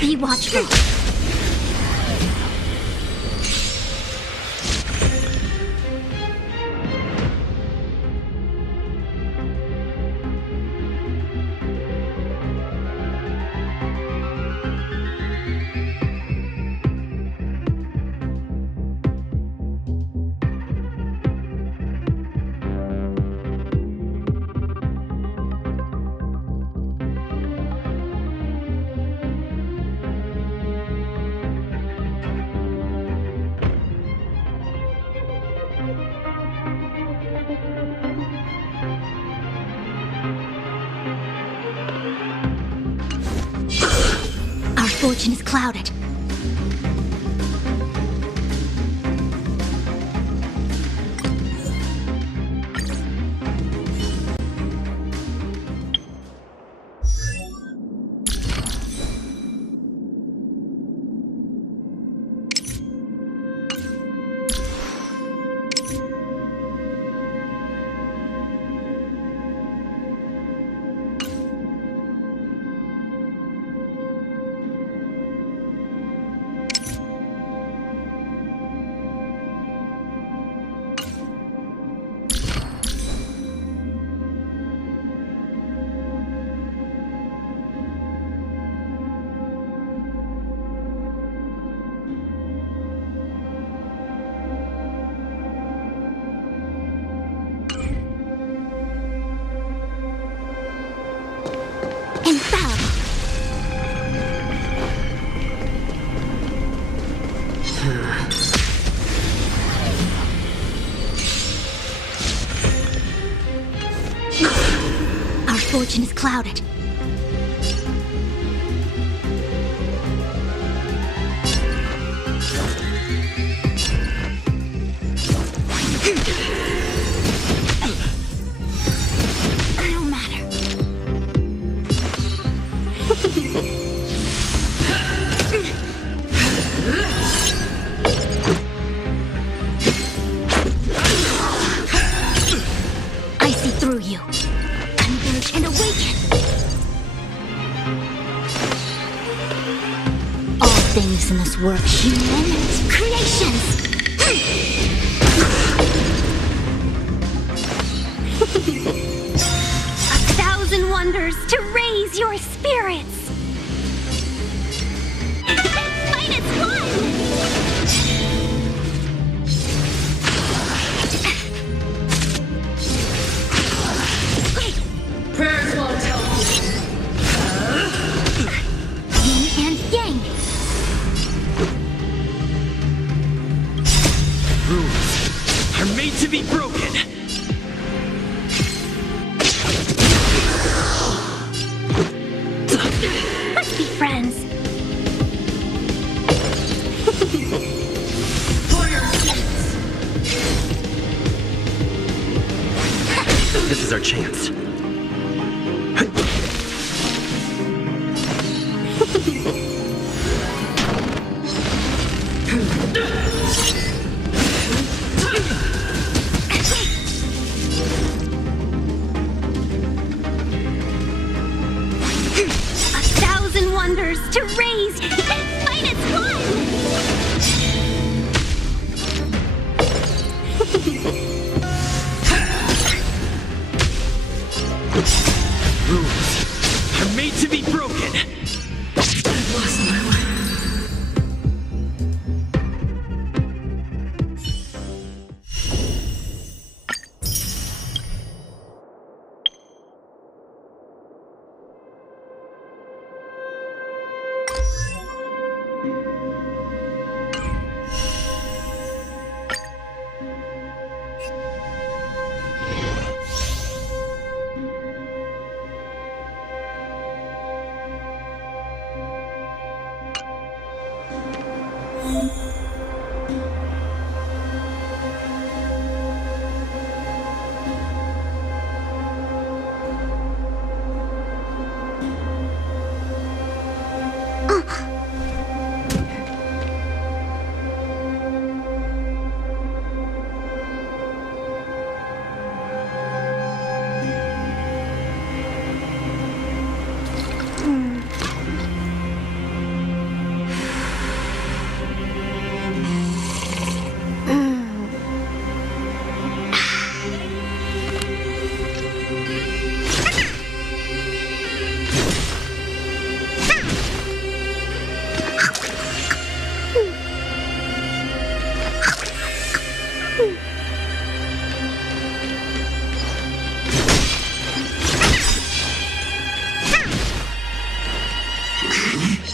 Be watchful. Our fortune is clouded. Our fortune is clouded. No matter. I see through you. things in this world. Human creations! A thousand wonders to raise your spirits! Fight is fun! Prayers won't help you. Yin and yang. Rules are made to be broken. Let's be friends. For your sins. This is our chance. A thousand wonders to raise. Fight is fun! Rules are made to be broken. I've lost my way.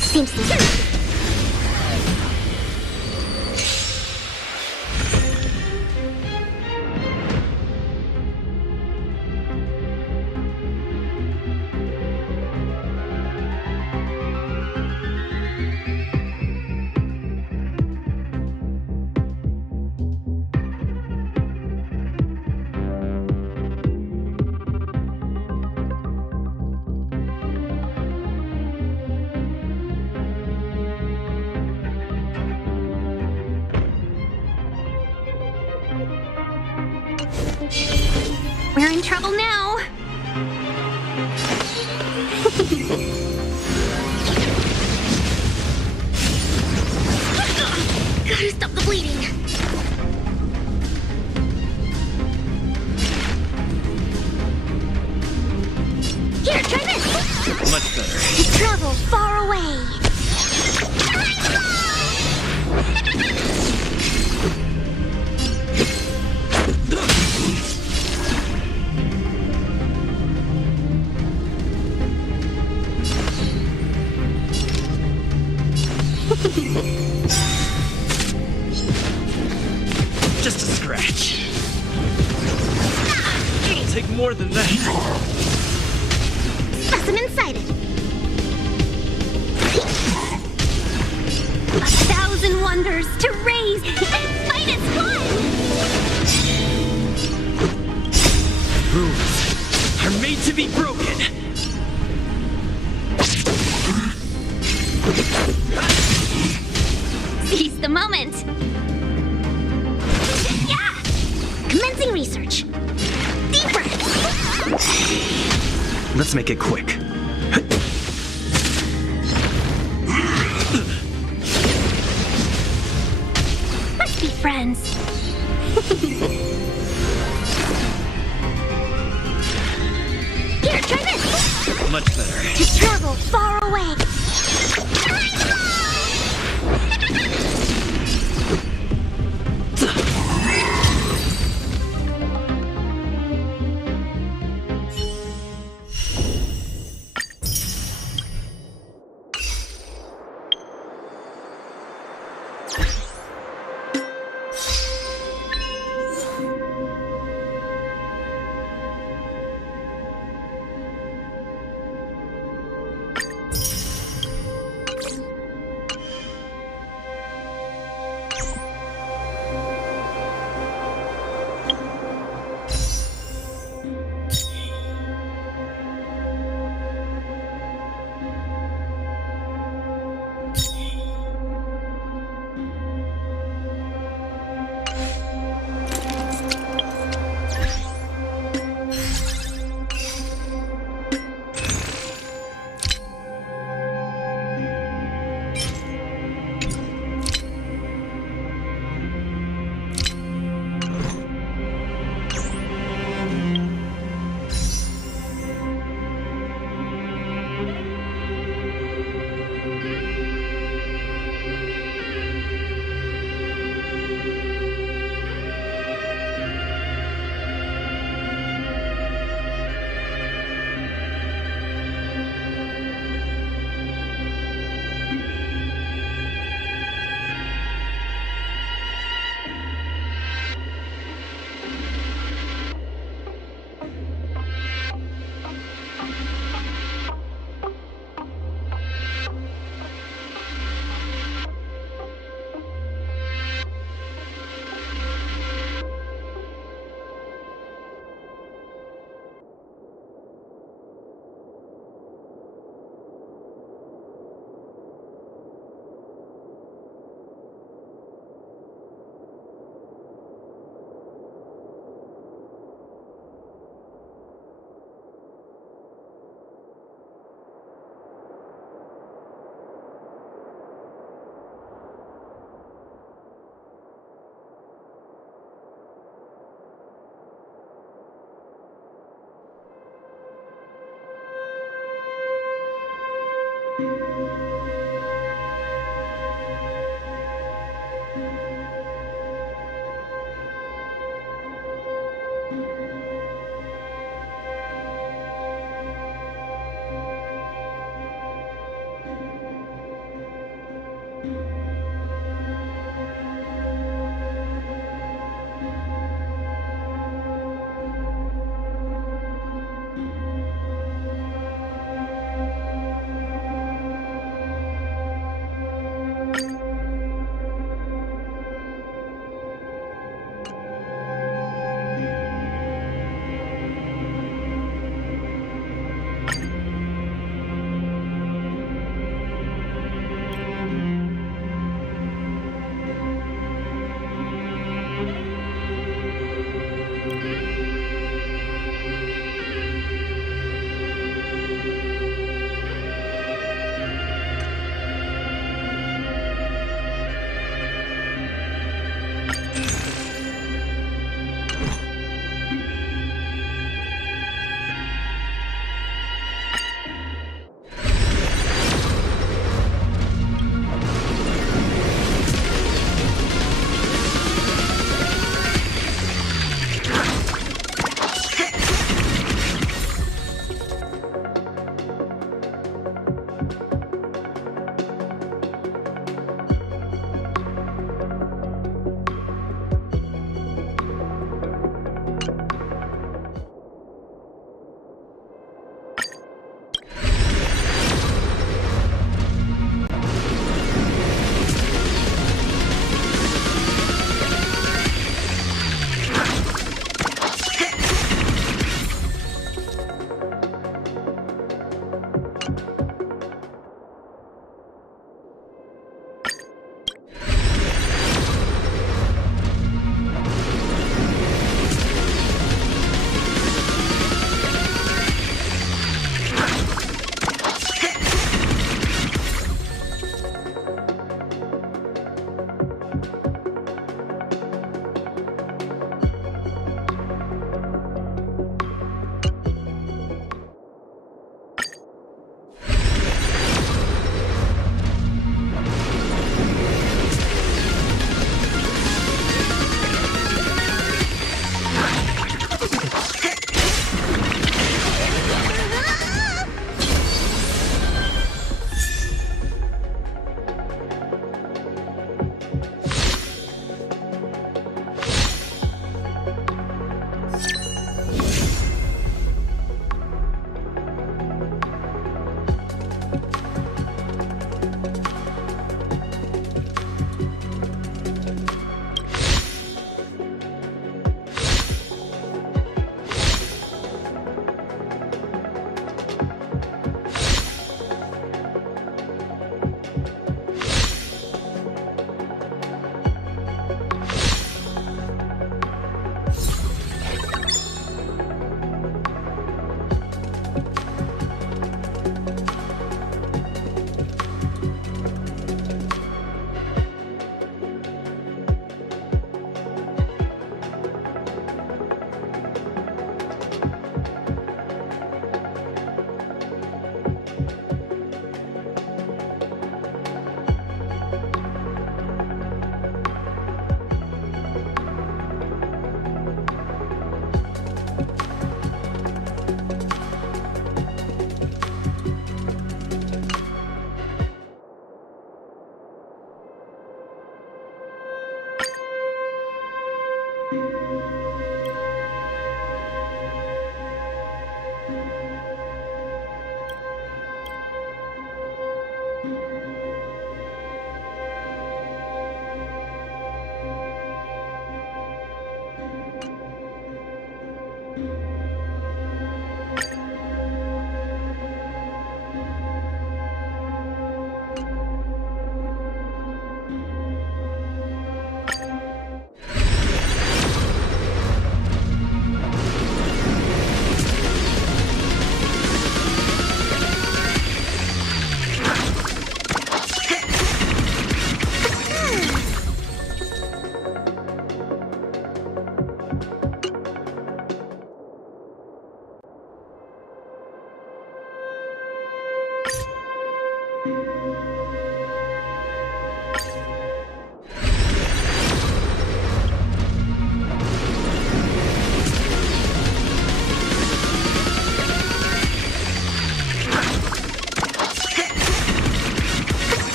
Seems to work. We're in trouble now. Gotta stop the bleeding. Here, try this. Much better. Travel far away. Just a scratch. It'll take more than that. Specimen sighted. A thousand wonders to raise and fight is fun! Rules are made to be broken. Seize the moment. Yeah! Commencing research. Deeper! Let's make it quick. much better. To travel far away.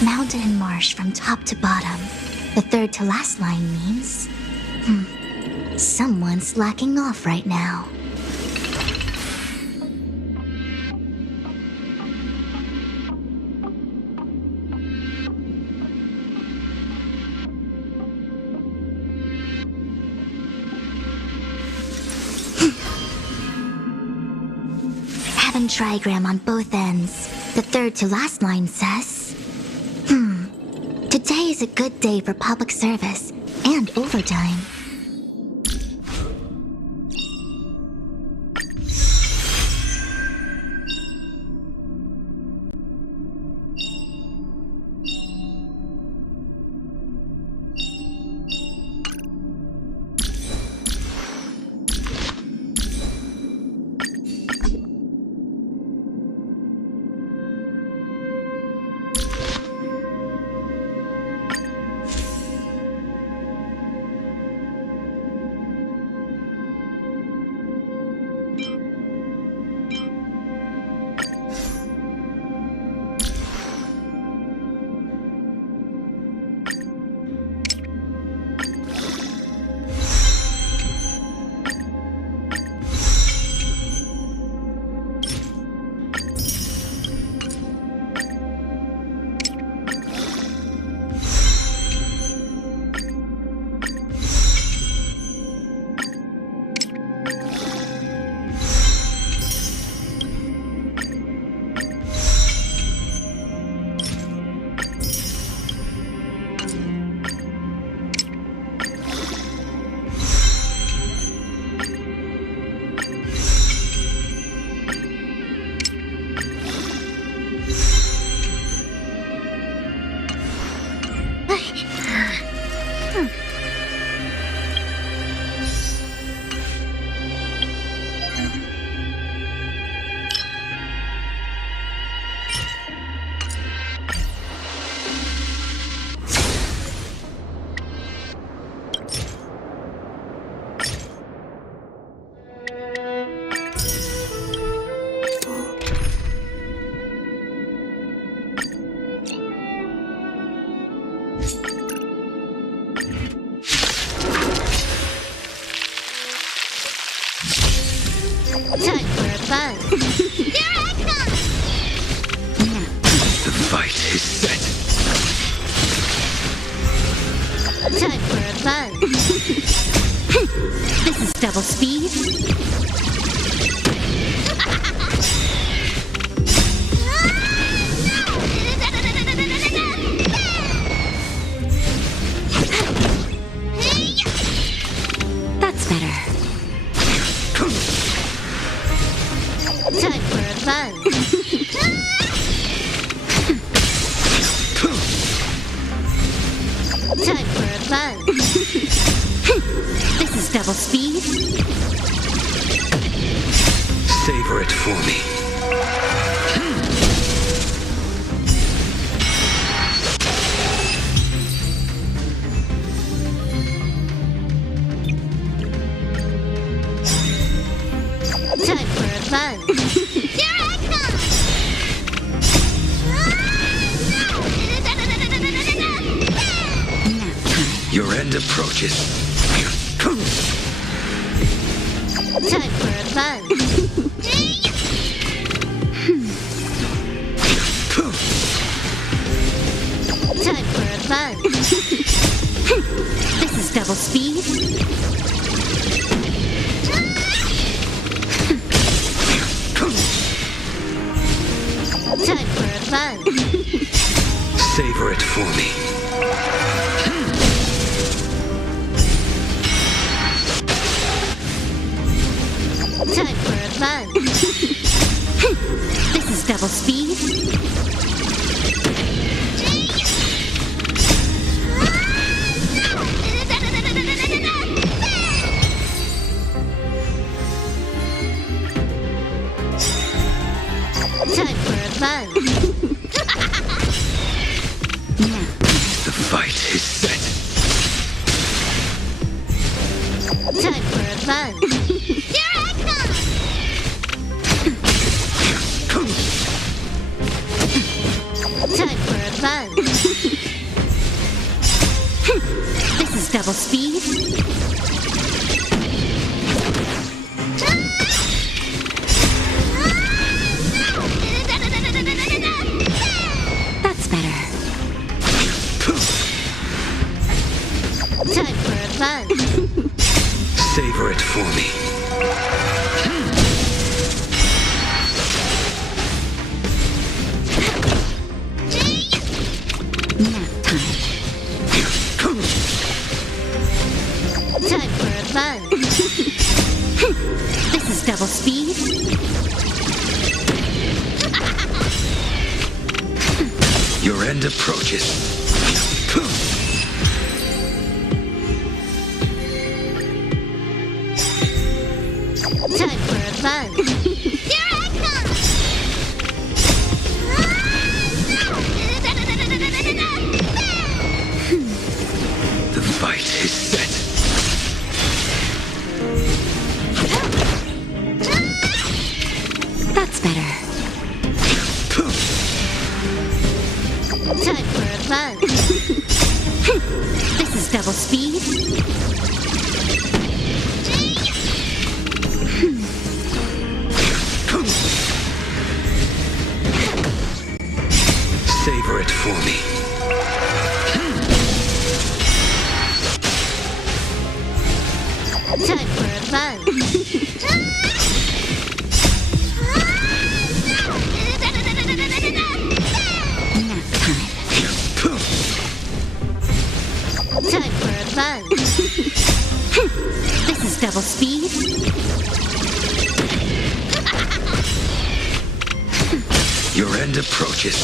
Mountain and marsh from top to bottom. The third to last line means... someone's slacking off right now. 7 trigram on both ends. The third to last line says, today is a good day for public service and overtime. Time for a buzz. Here I come! The fight is set. Time for a buzz. This is double speed. That's better. Time for a buzz. Time for a buzz. This is double speed. Savor it for me. Time for a buzz. Here I come! Your end approaches. Time for a buzz. Time for a buzz. This is double speed. Time for a buzz. Savor it for me. Time for a buzz. This is double speed. Time for a buzz. The fight is set. Time for a buzz. Here I come! Time for a buzz. This is double speed. That's better. Time for a buzz. Savor it for me. Your end approaches. Time for a fun. Here I come! The fight is set. That's better. Time for a fun. This is double speed. Savor it for me. Time for a fun. Nap time. Time for a fun. This is double speed. Your end approaches.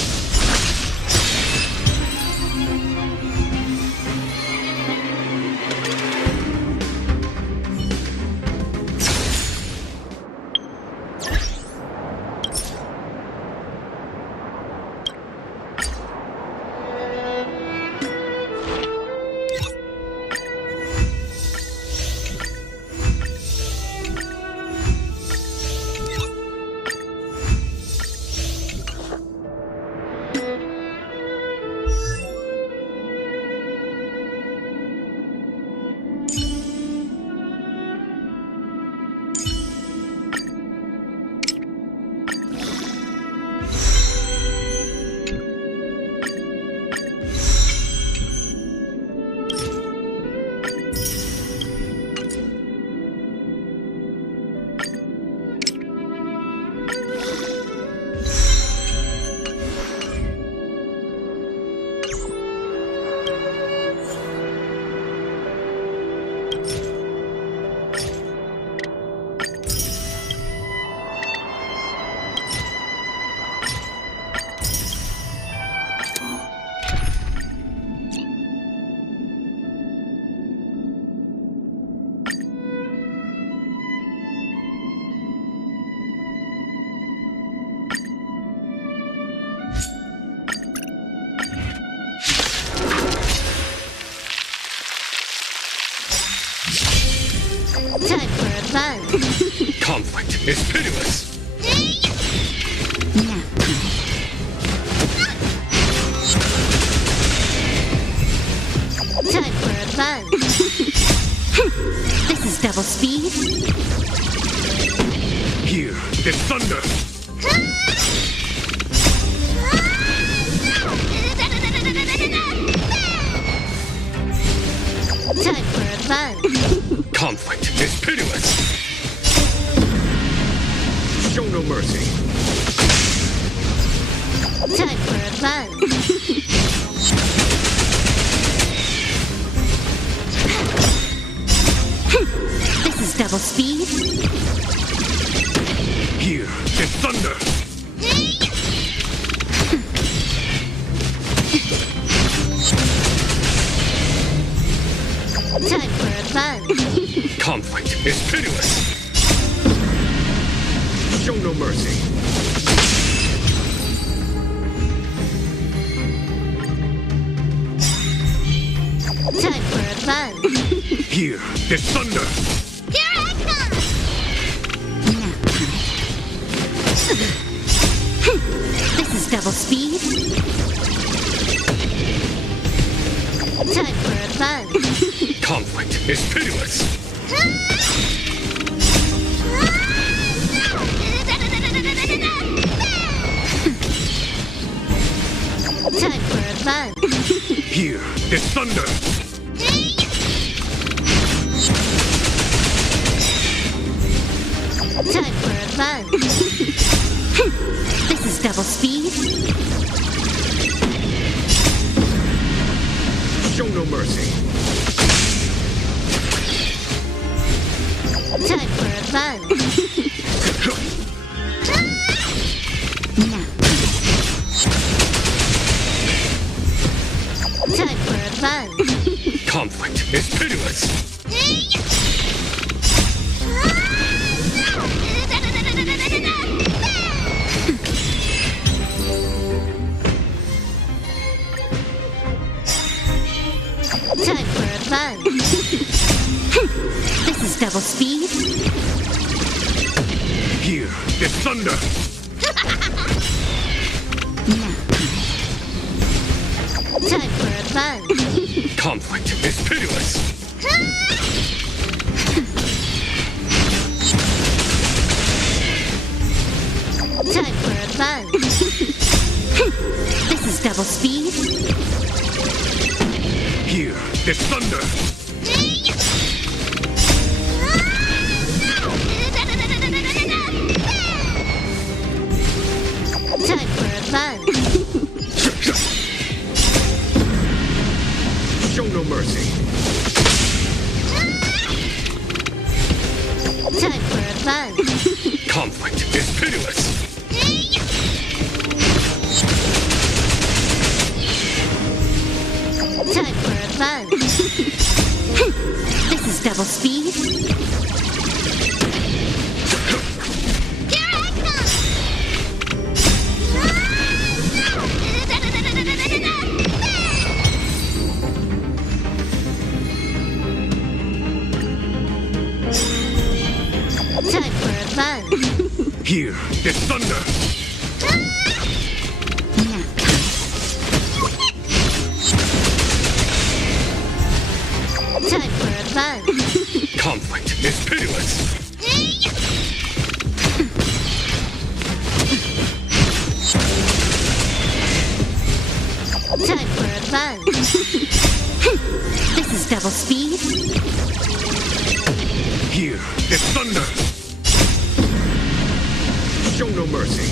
Time for a fun. Conflict is pitiless. Nap time. Time for a fun. This is double speed. Hear the thunder. Time for a fun. Conflict is pitiless. Show no mercy. Time for a fun. This is double speed. Hear the thunder. Time for a fun. Conflict is pitiless. Show no mercy. Time for a fun. Hear the thunder. Here I come! Nap time. This is double speed. Time for a fun. Conflict is pitiless. Time for a fun. Hear the thunder. Time for a fun. This is double speed. Show no mercy. Time for a fun. Nap time. Conflict is pitiless. Time for a fun. This is double speed. Here is thunder. Time for a fun. Conflict is pitiless. Time for a fun. This is double speed. Here is thunder. Time for a fun. Show no mercy. Time for a fun. Conflict is pitiless. Time for a fun. This is double speed. Here I come. Time for a fun. Here is thunder. Time for a fun. Conflict is pitiless. Time for a fun. This is double speed. Here is thunder. Show no mercy.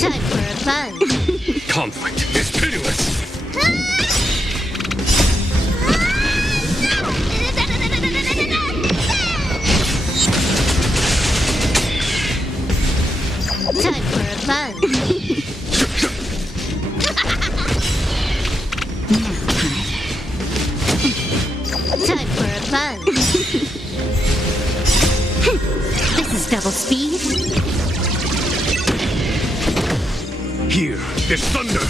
Time for a fun. Conflict is pitiless. Time for a fun. Time for a fun. This is double speed. Here is thunder.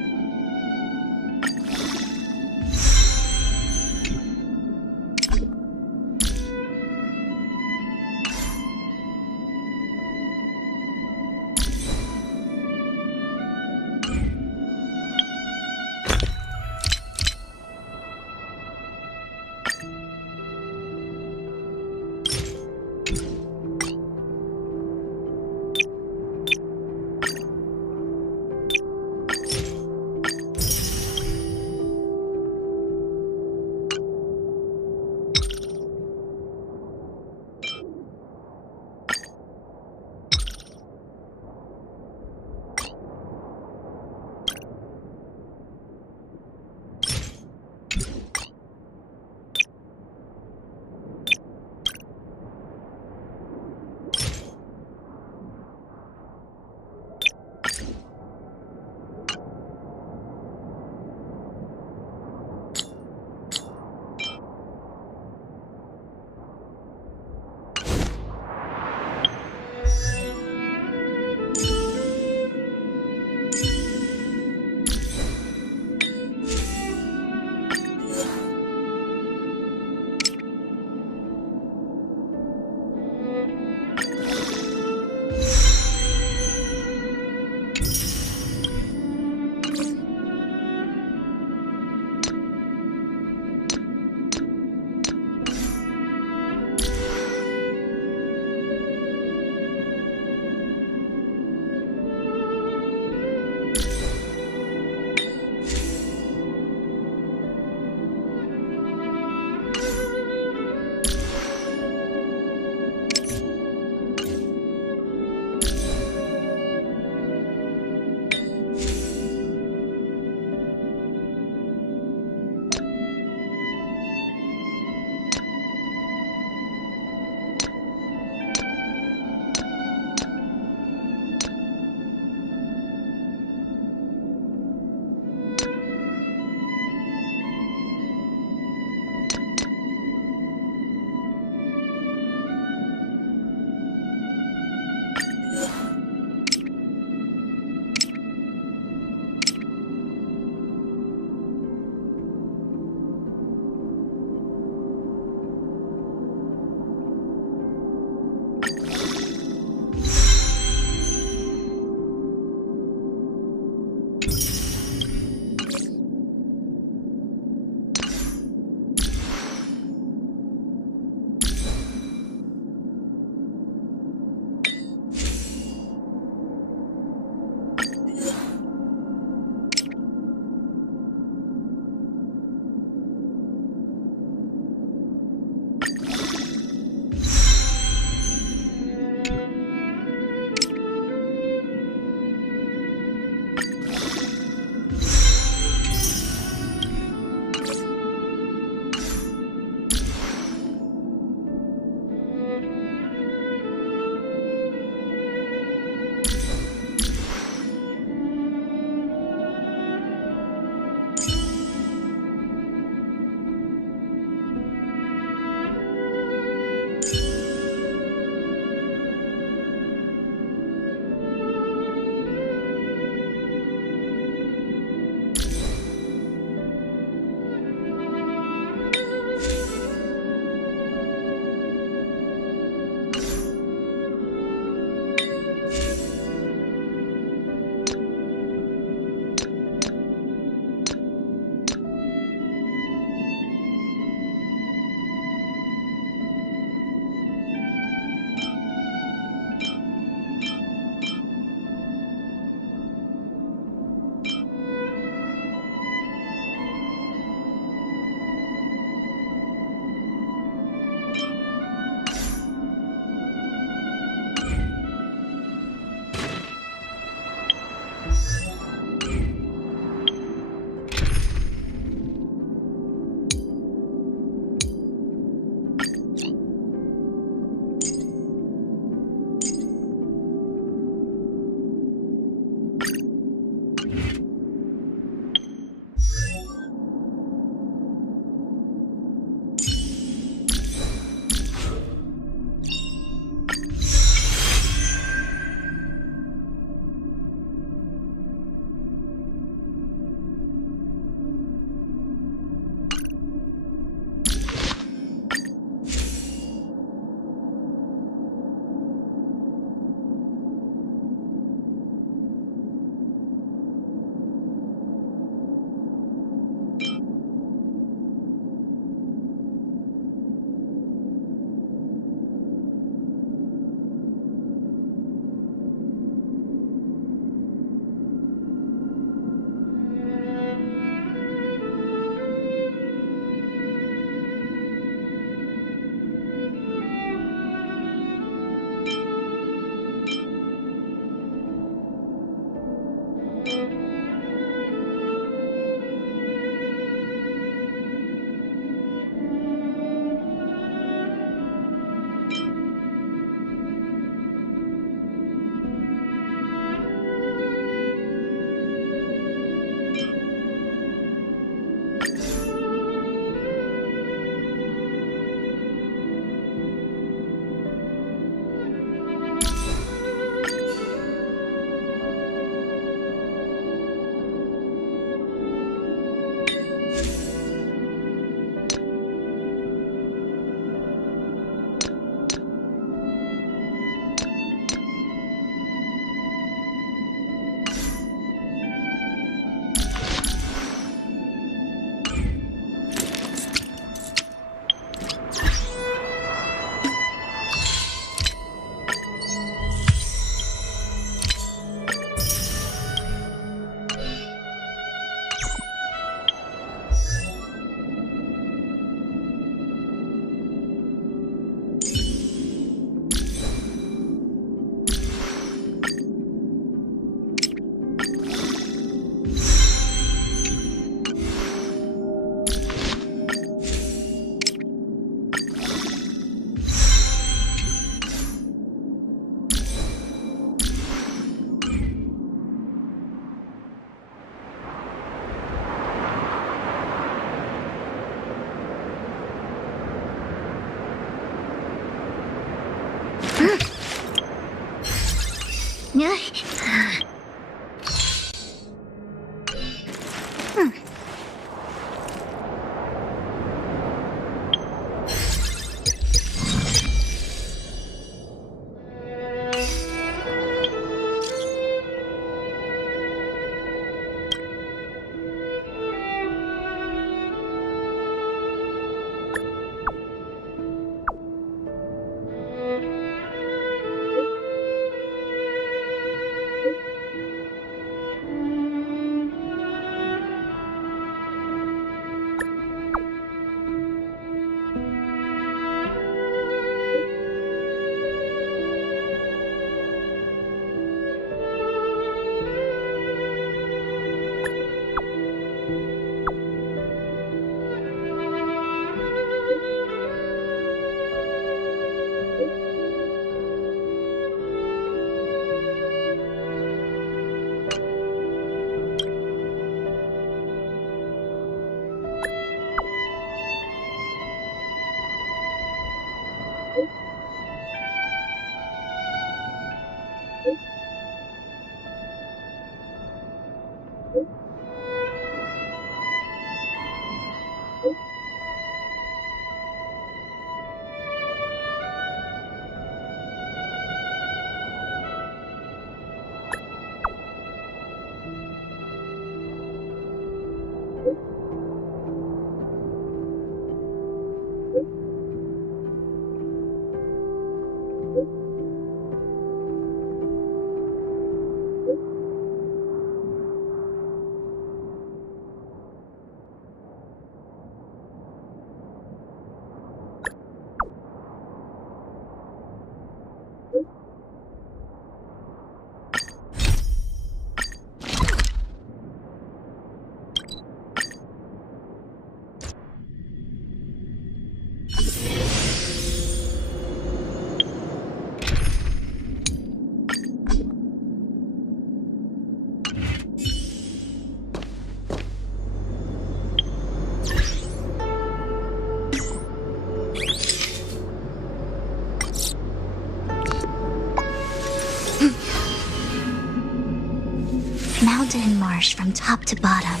Mountain and marsh from top to bottom.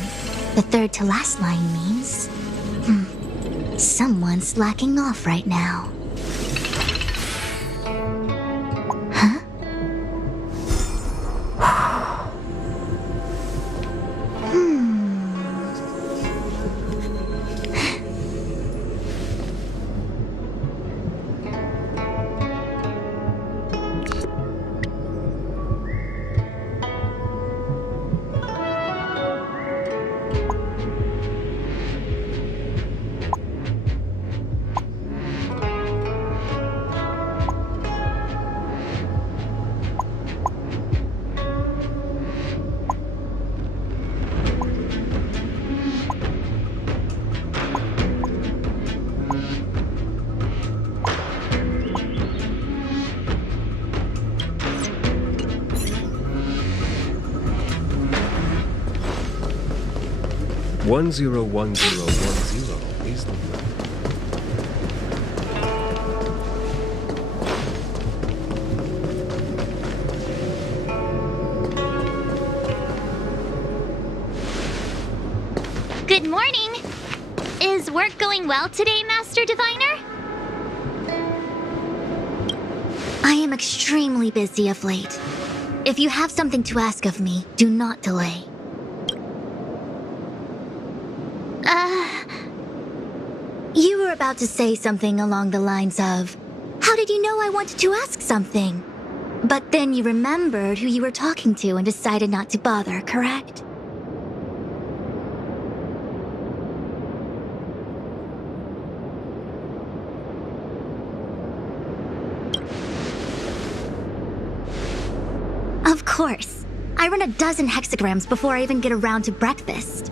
The third to last line means... someone's slacking off right now. Huh? One zero 1010 is the number. Good morning! Is work going well today, Master Diviner? I am extremely busy of late. If you have something to ask of me, do not delay. You were about to say something along the lines of, how did you know I wanted to ask something? But then you remembered who you were talking to and decided not to bother, correct? Of course. I run a dozen hexagrams before I even get around to breakfast.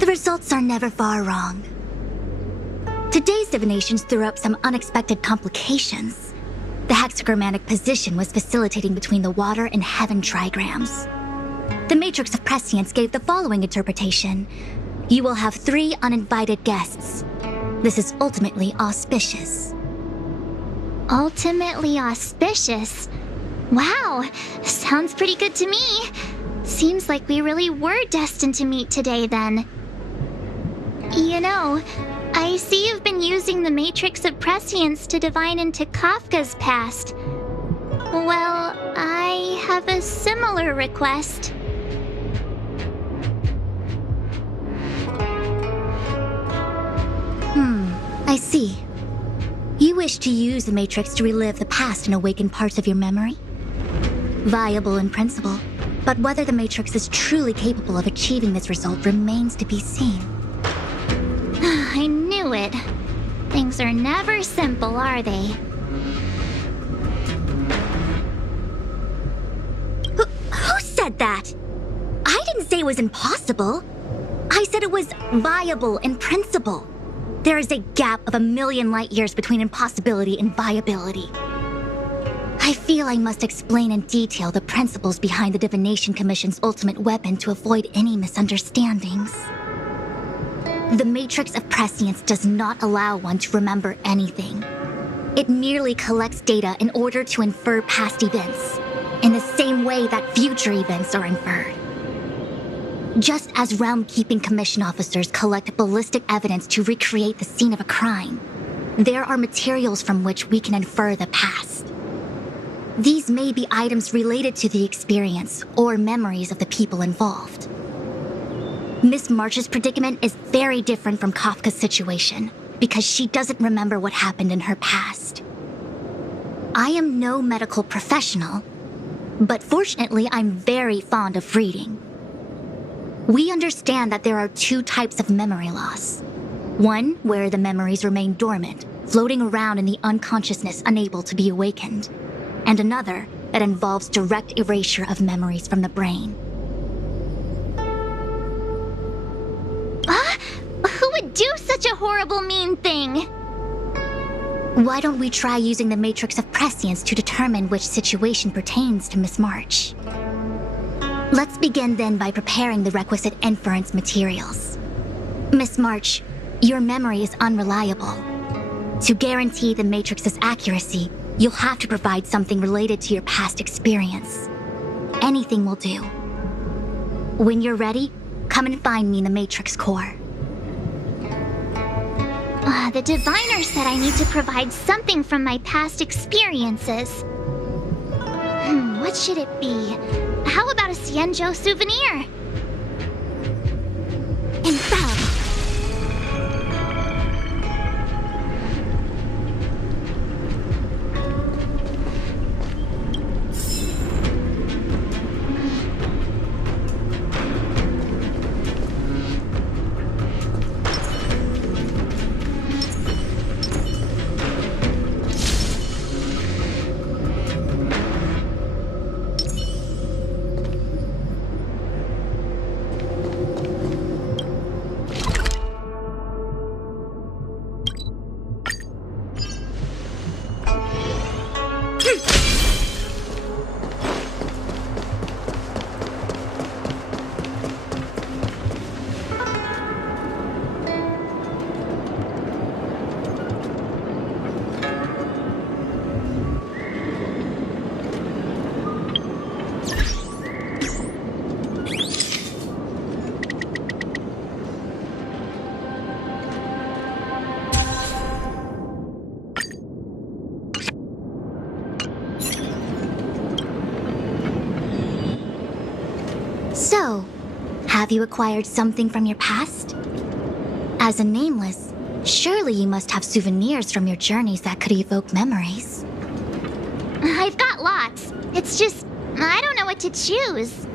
The results are never far wrong. Today's divinations threw up some unexpected complications. The hexagrammatic position was facilitating between the water and heaven trigrams. The matrix of prescience gave the following interpretation. You will have 3 uninvited guests. This is ultimately auspicious. Ultimately auspicious. Wow, sounds pretty good to me. Seems like we really were destined to meet today then. You know, I see you've been using the matrix of prescience to divine into Kafka's past. Well, I have a similar request. I see. You wish to use the matrix to relive the past and awaken parts of your memory? Viable in principle, but whether the matrix is truly capable of achieving this result remains to be seen. I knew it. Things are never simple, are they? Who said that? I didn't say it was impossible. I said it was viable in principle. There is a gap of 1,000,000 light years between impossibility and viability. I feel I must explain in detail the principles behind the Divination Commission's ultimate weapon to avoid any misunderstandings. The Matrix of Prescience does not allow one to remember anything. It merely collects data in order to infer past events, in the same way that future events are inferred. Just as Realm-Keeping Commission officers collect ballistic evidence to recreate the scene of a crime, there are materials from which we can infer the past. These may be items related to the experience or memories of the people involved. Miss March's predicament is very different from Kafka's situation because she doesn't remember what happened in her past. I am no medical professional, but fortunately I'm very fond of reading. We understand that there are two types of memory loss. One where the memories remain dormant, floating around in the unconsciousness unable to be awakened, and another that involves direct erasure of memories from the brain. Who would do such a horrible, mean thing? Why don't we try using the Matrix of Prescience to determine which situation pertains to Miss March? Let's begin then by preparing the requisite inference materials. Miss March, your memory is unreliable. To guarantee the Matrix's accuracy, you'll have to provide something related to your past experience. Anything will do. When you're ready, come and find me in the Matrix core. The diviner said I need to provide something from my past experiences. What should it be? How about a Xianzhou souvenir? Infallible. So, have you acquired something from your past? As a nameless, surely you must have souvenirs from your journeys that could evoke memories. I've got lots. It's just, I don't know what to choose.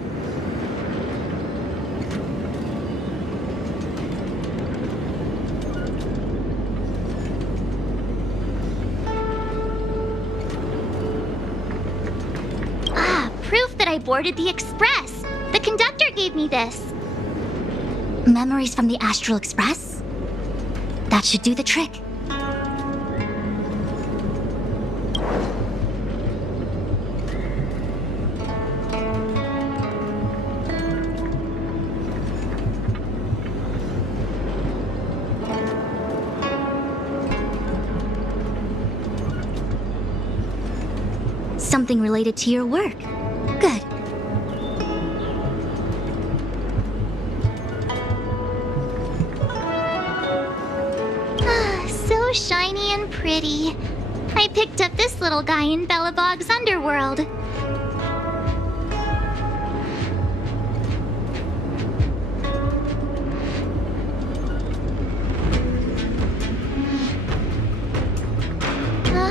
Proof that I boarded the express. The conductor gave me this. Memories from the Astral Express? That should do the trick. Something related to your work. Good. So shiny and pretty. I picked up this little guy in Bellabog's underworld.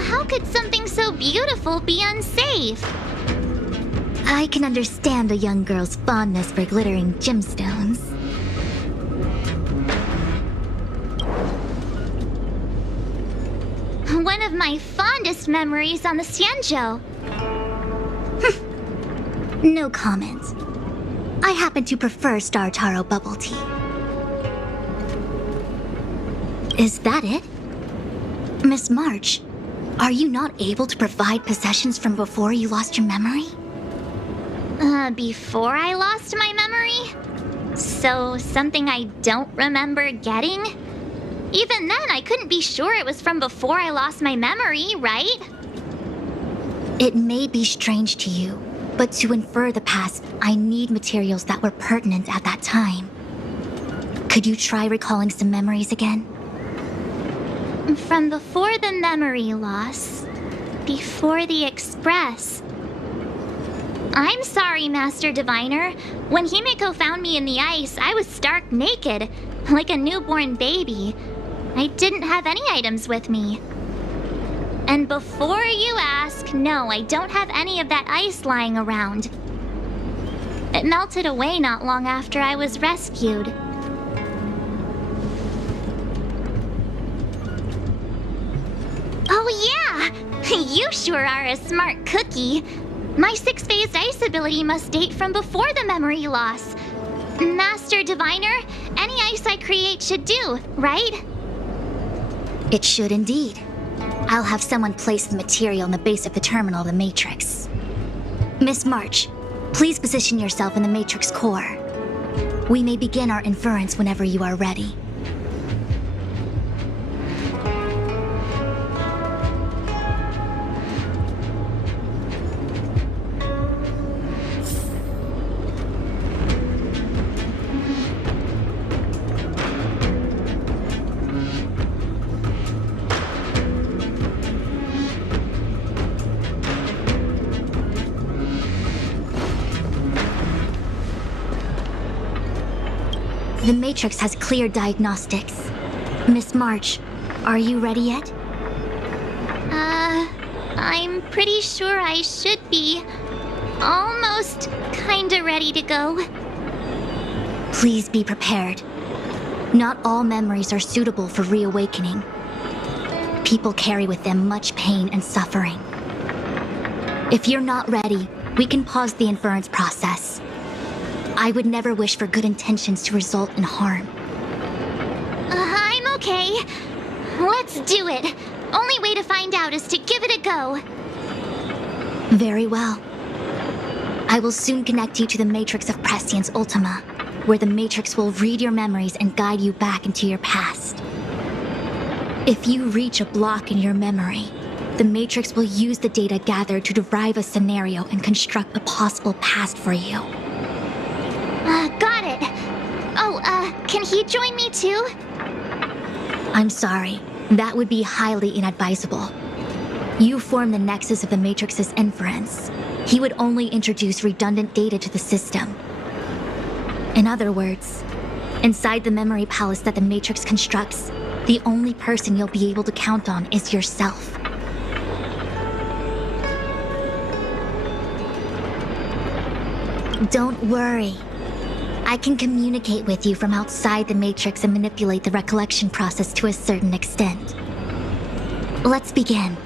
How could something so beautiful be unsafe? I can understand a young girl's fondness for glittering gemstones. One of my fondest memories on the Xianzhou. No comment. I happen to prefer Star Taro bubble tea. Is that it? Miss March, are you not able to provide possessions from before you lost your memory? Before I lost my memory? So, something I don't remember getting? Even then, I couldn't be sure it was from before I lost my memory, right? It may be strange to you, but to infer the past, I need materials that were pertinent at that time. Could you try recalling some memories again? From before the memory loss. Before the Express. I'm sorry, Master Diviner. When Himeko found me in the ice, I was stark naked, like a newborn baby. I didn't have any items with me. And before you ask, no, I don't have any of that ice lying around. It melted away not long after I was rescued. Oh yeah! You sure are a smart cookie. My six-phased ice ability must date from before the memory loss. Master Diviner, any ice I create should do, right? It should indeed. I'll have someone place the material in the base of the terminal of the Matrix. Miss March, please position yourself in the Matrix core. We may begin our inference whenever you are ready. The Matrix has clear diagnostics. Miss March, are you ready yet? I'm pretty sure I should be. Almost kinda ready to go. Please be prepared. Not all memories are suitable for reawakening. People carry with them much pain and suffering. If you're not ready, we can pause the inference process. I would never wish for good intentions to result in harm. I'm okay. Let's do it. Only way to find out is to give it a go. Very well. I will soon connect you to the Matrix of Prescience Ultima, where the Matrix will read your memories and guide you back into your past. If you reach a block in your memory, the Matrix will use the data gathered to derive a scenario and construct a possible past for you. Got it. Oh, can he join me too? I'm sorry. That would be highly inadvisable. You form the nexus of the Matrix's inference. He would only introduce redundant data to the system. In other words, inside the memory palace that the Matrix constructs, the only person you'll be able to count on is yourself. Don't worry. I can communicate with you from outside the Matrix and manipulate the recollection process to a certain extent. Let's begin.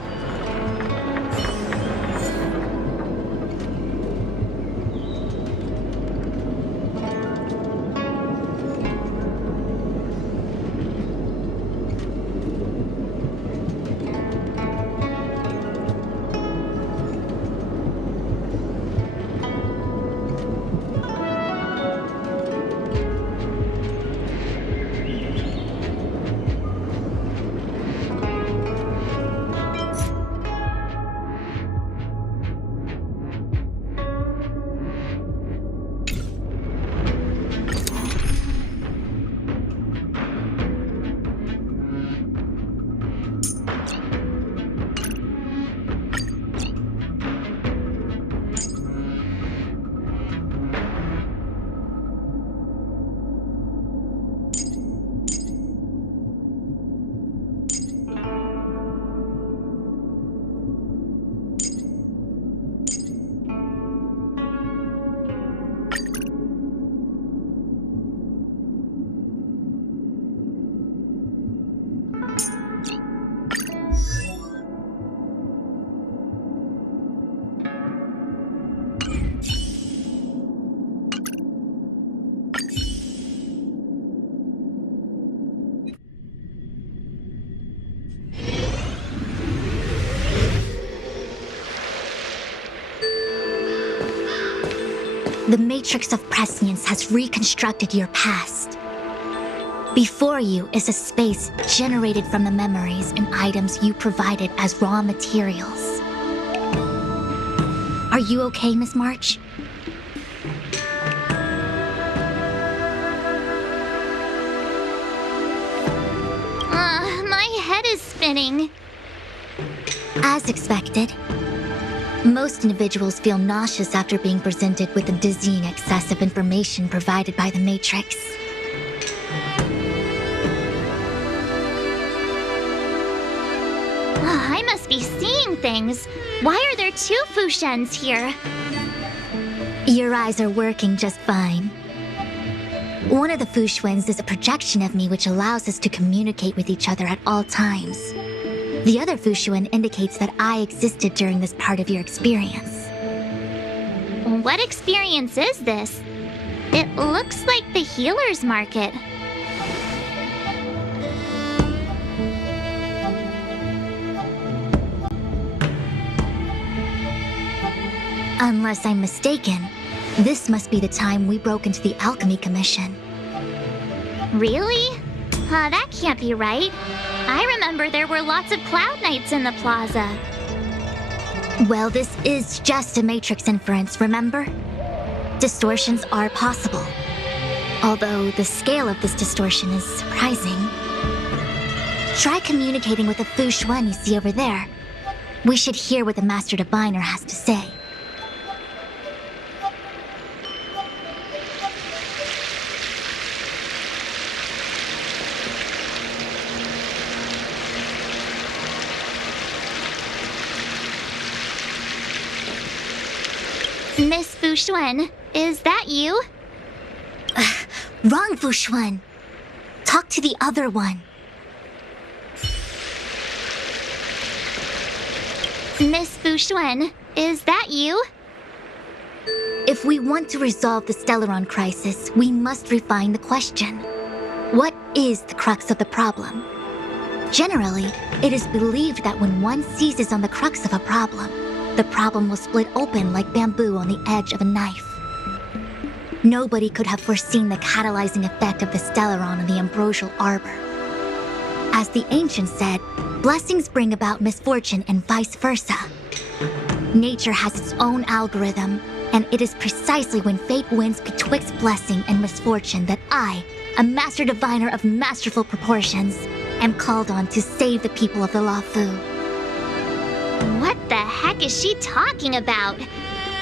The Matrix of Prescience has reconstructed your past. Before you is a space generated from the memories and items you provided as raw materials. Are you okay, Miss March? My head is spinning. As expected. Most individuals feel nauseous after being presented with the dizzying excess of information provided by the Matrix. I must be seeing things. Why are there two Fushens here? Your eyes are working just fine. One of the Fushwens is a projection of me which allows us to communicate with each other at all times. The other Fushuen indicates that I existed during this part of your experience. What experience is this? It looks like the healer's market. Unless I'm mistaken, this must be the time we broke into the Alchemy Commission. Really? That can't be right. I remember there were lots of Cloud Knights in the plaza. Well, this is just a Matrix inference, remember? Distortions are possible. Although the scale of this distortion is surprising. Try communicating with the Fushuen you see over there. We should hear what the Master Diviner has to say. Miss Fushuen, is that you? Wrong Fushuen. Talk to the other one. Miss Fushuen, is that you? If we want to resolve the Stellaron crisis, we must refine the question. What is the crux of the problem? Generally, it is believed that when one seizes on the crux of a problem, the problem will split open like bamboo on the edge of a knife. Nobody could have foreseen the catalyzing effect of the Stellaron on the ambrosial arbor. As the ancients said, blessings bring about misfortune and vice versa. Nature has its own algorithm, and it is precisely when fate wins betwixt blessing and misfortune that I, a master diviner of masterful proportions, am called on to save the people of the Lafu. What the heck is she talking about?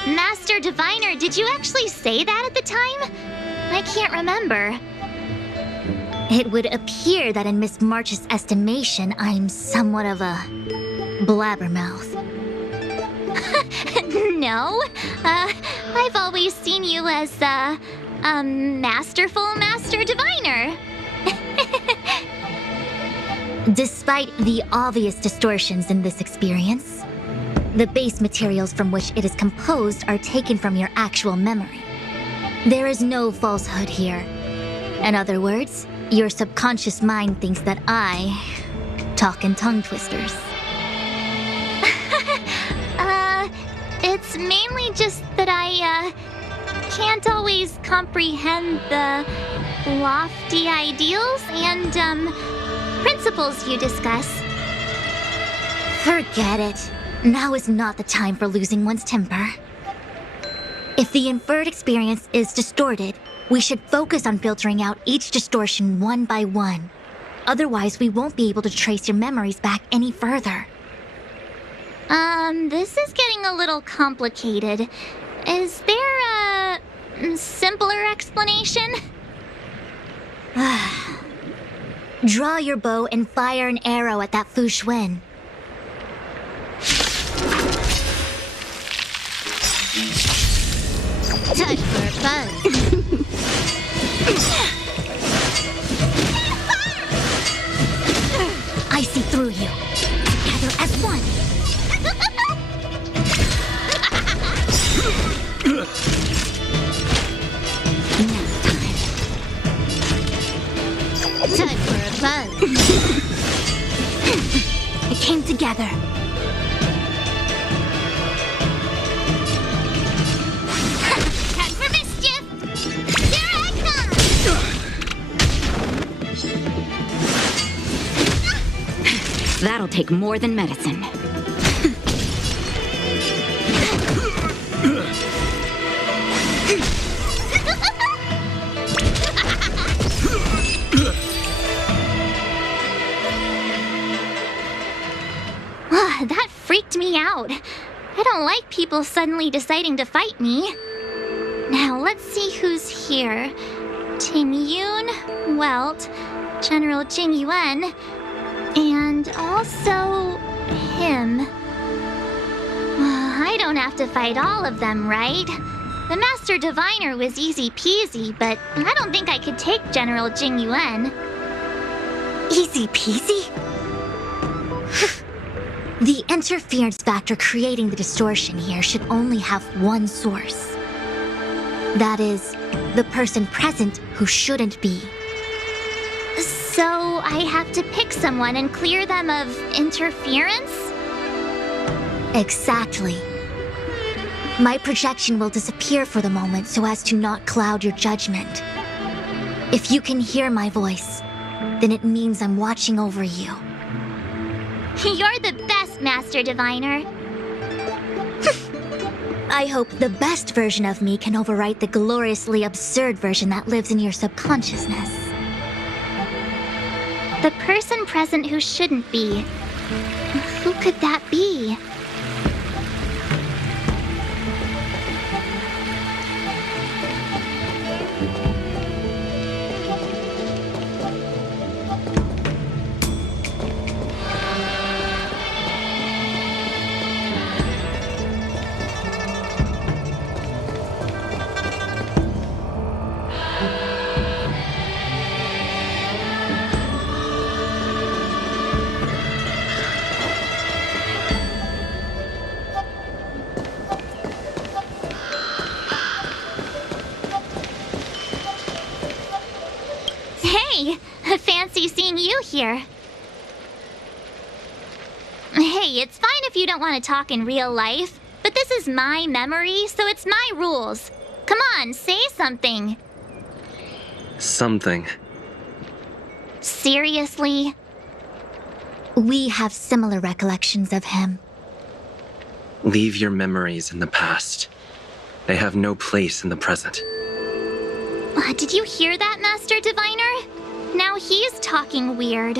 Master Diviner, did you actually say that at the time? I can't remember. It would appear that in Miss March's estimation, I'm somewhat of a blabbermouth. No, I've always seen you as a masterful Master Diviner. Despite the obvious distortions in this experience, the base materials from which it is composed are taken from your actual memory. There is no falsehood here. In other words, your subconscious mind thinks that I talk in tongue twisters. It's mainly just that I can't always comprehend the lofty ideals and principles you discuss. Forget it. Now is not the time for losing one's temper. If the inferred experience is distorted, we should focus on filtering out each distortion one by one. Otherwise, we won't be able to trace your memories back any further. This is getting a little complicated. Is there a simpler explanation? Draw your bow and fire an arrow at that Fushuen. Time for fun. I see through you. Together as one. Time for a buzz. It came together. Time for That'll take more than medicine. That freaked me out. I don't like people suddenly deciding to fight me. Now, let's see who's here. Ting Yun, Welt, General Jing Yuan, and also him. I don't have to fight all of them, right? The Master Diviner was easy peasy, but I don't think I could take General Jing Yuan. Easy peasy? The interference factor creating the distortion here should only have one source. That is, the person present who shouldn't be. So I have to pick someone and clear them of interference? Exactly. My projection will disappear for the moment so as to not cloud your judgment. If you can hear my voice, then it means I'm watching over you. You're the best, Master Diviner. I hope the best version of me can overwrite the gloriously absurd version that lives in your subconsciousness. The person present who shouldn't be. Who could that be? Hey, fancy seeing you here. Hey, it's fine if you don't want to talk in real life, but this is my memory, so it's my rules. Come on, say something. Something. Seriously? We have similar recollections of him. Leave your memories in the past. They have no place in the present. Did you hear that, Master Diviner? Now he's talking weird.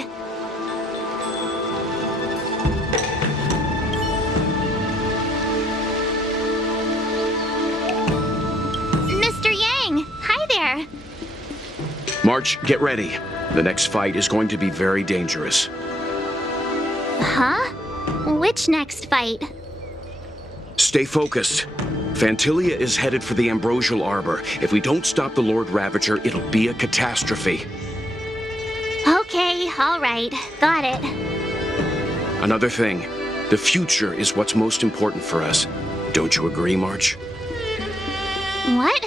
Mr. Yang, hi there. March, get ready. The next fight is going to be very dangerous. Huh? Which next fight? Stay focused. Fantilia is headed for the Ambrosial Arbor. If we don't stop the Lord Ravager, it'll be a catastrophe. Okay, all right. Got it. Another thing, the future is what's most important for us. Don't you agree, March? What?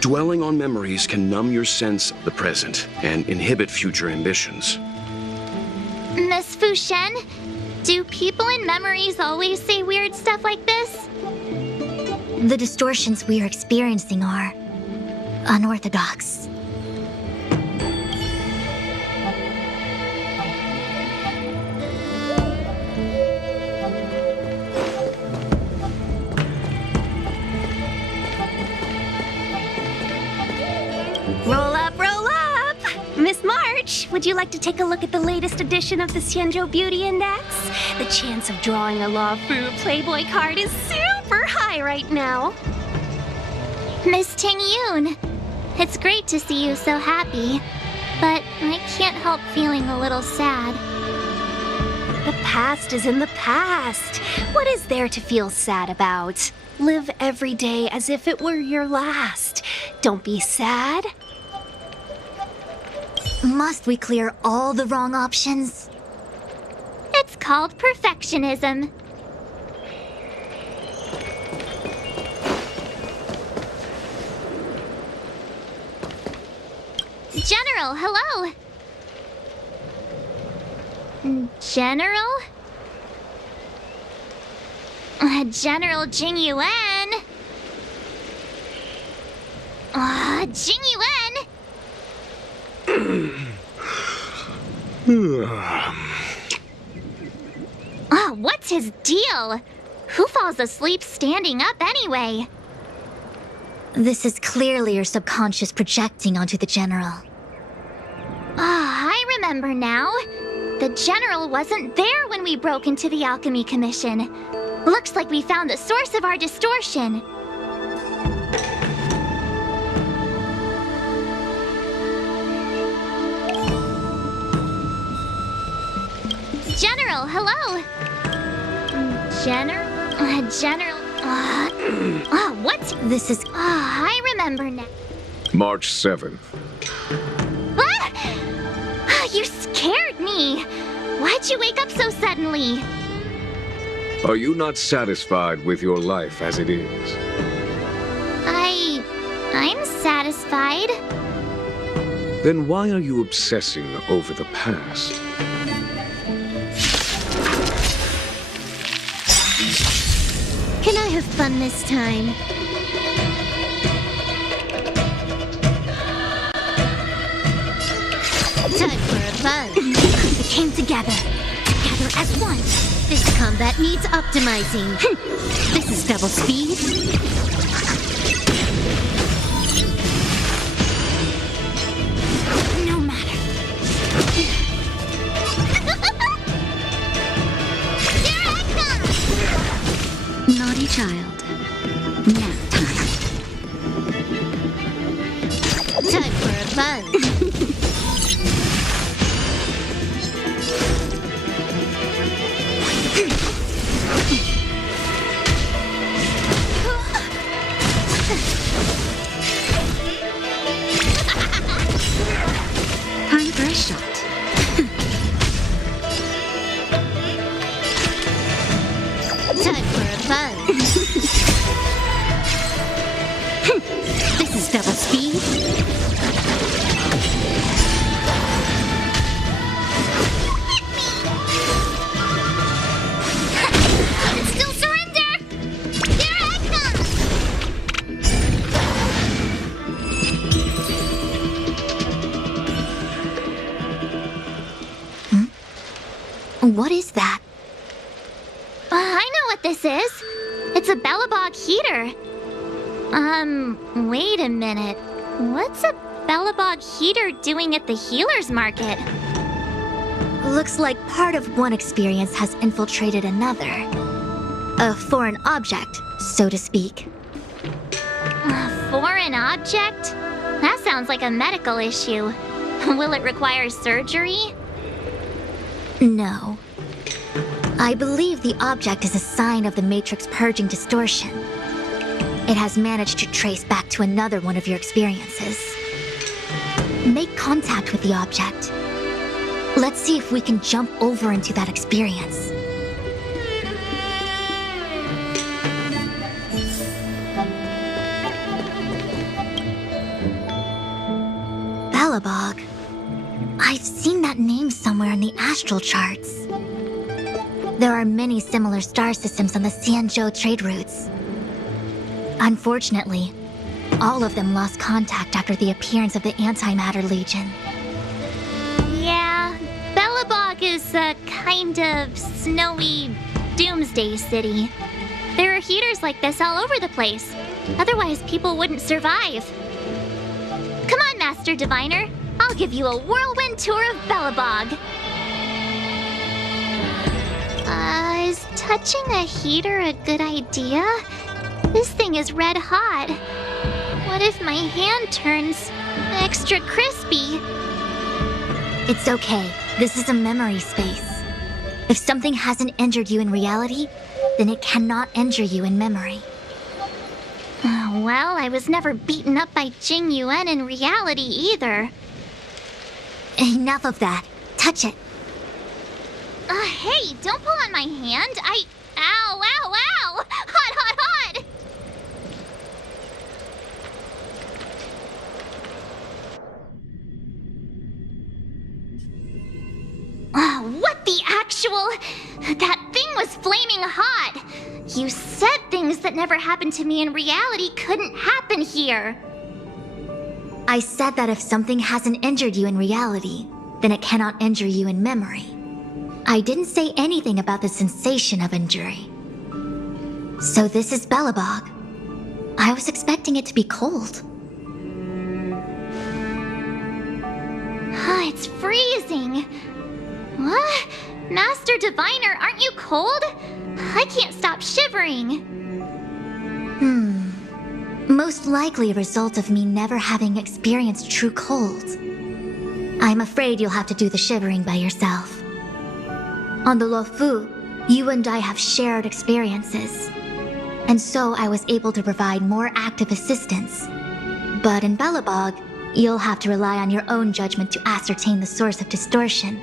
Dwelling on memories can numb your sense of the present and inhibit future ambitions. Miss Fushen, do people in memories always say weird stuff like this? The distortions we are experiencing are unorthodox. Roll up, roll up! Miss March, would you like to take a look at the latest edition of the Xianzhou Beauty Index? The chance of drawing a Luofu Playboy card is super high right now. Miss Ting Yun, it's great to see you so happy, but I can't help feeling a little sad. The past is in the past. What is there to feel sad about? Live every day as if it were your last. Don't be sad. Must we clear all the wrong options? It's called perfectionism. General, hello. General? General Jing Yuan? Jing Yuan? Oh, what's his deal? Who falls asleep standing up anyway? This is clearly your subconscious projecting onto the General. I remember now. The General wasn't there when we broke into the Alchemy Commission. Looks like we found the source of our distortion. General, hello. General. What's This is... I remember now. March 7th. You scared me. Why'd you wake up so suddenly? Are you not satisfied with your life as it is? I'm satisfied. Then why are you obsessing over the past? Can I have fun this time? Time for a buzz. We came together as one. This combat needs optimizing. This is double speed. No matter. Naughty child. Nap time. Time for a buzz. Time for a shot. Time for a buzz. This is double speed. Still surrender! Here I come! What is that? I know what this is. It's a Bellabog heater. Wait a minute. What's a Bellabog heater doing at the healer's market? Looks like part of one experience has infiltrated another. A foreign object, so to speak. A foreign object? That sounds like a medical issue. Will it require surgery? No. I believe the object is a sign of the Matrix purging distortion. It has managed to trace back to another one of your experiences. Make contact with the object. Let's see if we can jump over into that experience. Bellabog. I've seen that name somewhere in the astral charts. There are many similar star systems on the Xianzhou trade routes. Unfortunately, all of them lost contact after the appearance of the Antimatter Legion. Yeah, Bellabog is a kind of snowy doomsday city. There are heaters like this all over the place. Otherwise, people wouldn't survive. Come on, Master Diviner. I'll give you a whirlwind tour of Bellabog. Is touching a heater a good idea? This thing is red hot. What if my hand turns extra crispy? It's okay. This is a memory space. If something hasn't injured you in reality, then it cannot injure you in memory. Well, I was never beaten up by Jing Yuan in reality either. Enough of that. Touch it. Hey, don't pull on my hand. Ow, ow, ow! Hot, hot, hot! What the actual... That thing was flaming hot! You said things that never happened to me in reality couldn't happen here. I said that if something hasn't injured you in reality, then it cannot injure you in memory. I didn't say anything about the sensation of injury. So this is Belobog. I was expecting it to be cold. It's freezing. What? Master Diviner, aren't you cold? I can't stop shivering. Most likely a result of me never having experienced true cold. I'm afraid you'll have to do the shivering by yourself. On the Luofu, you and I have shared experiences, and so I was able to provide more active assistance. But in Belobog, you'll have to rely on your own judgment to ascertain the source of distortion,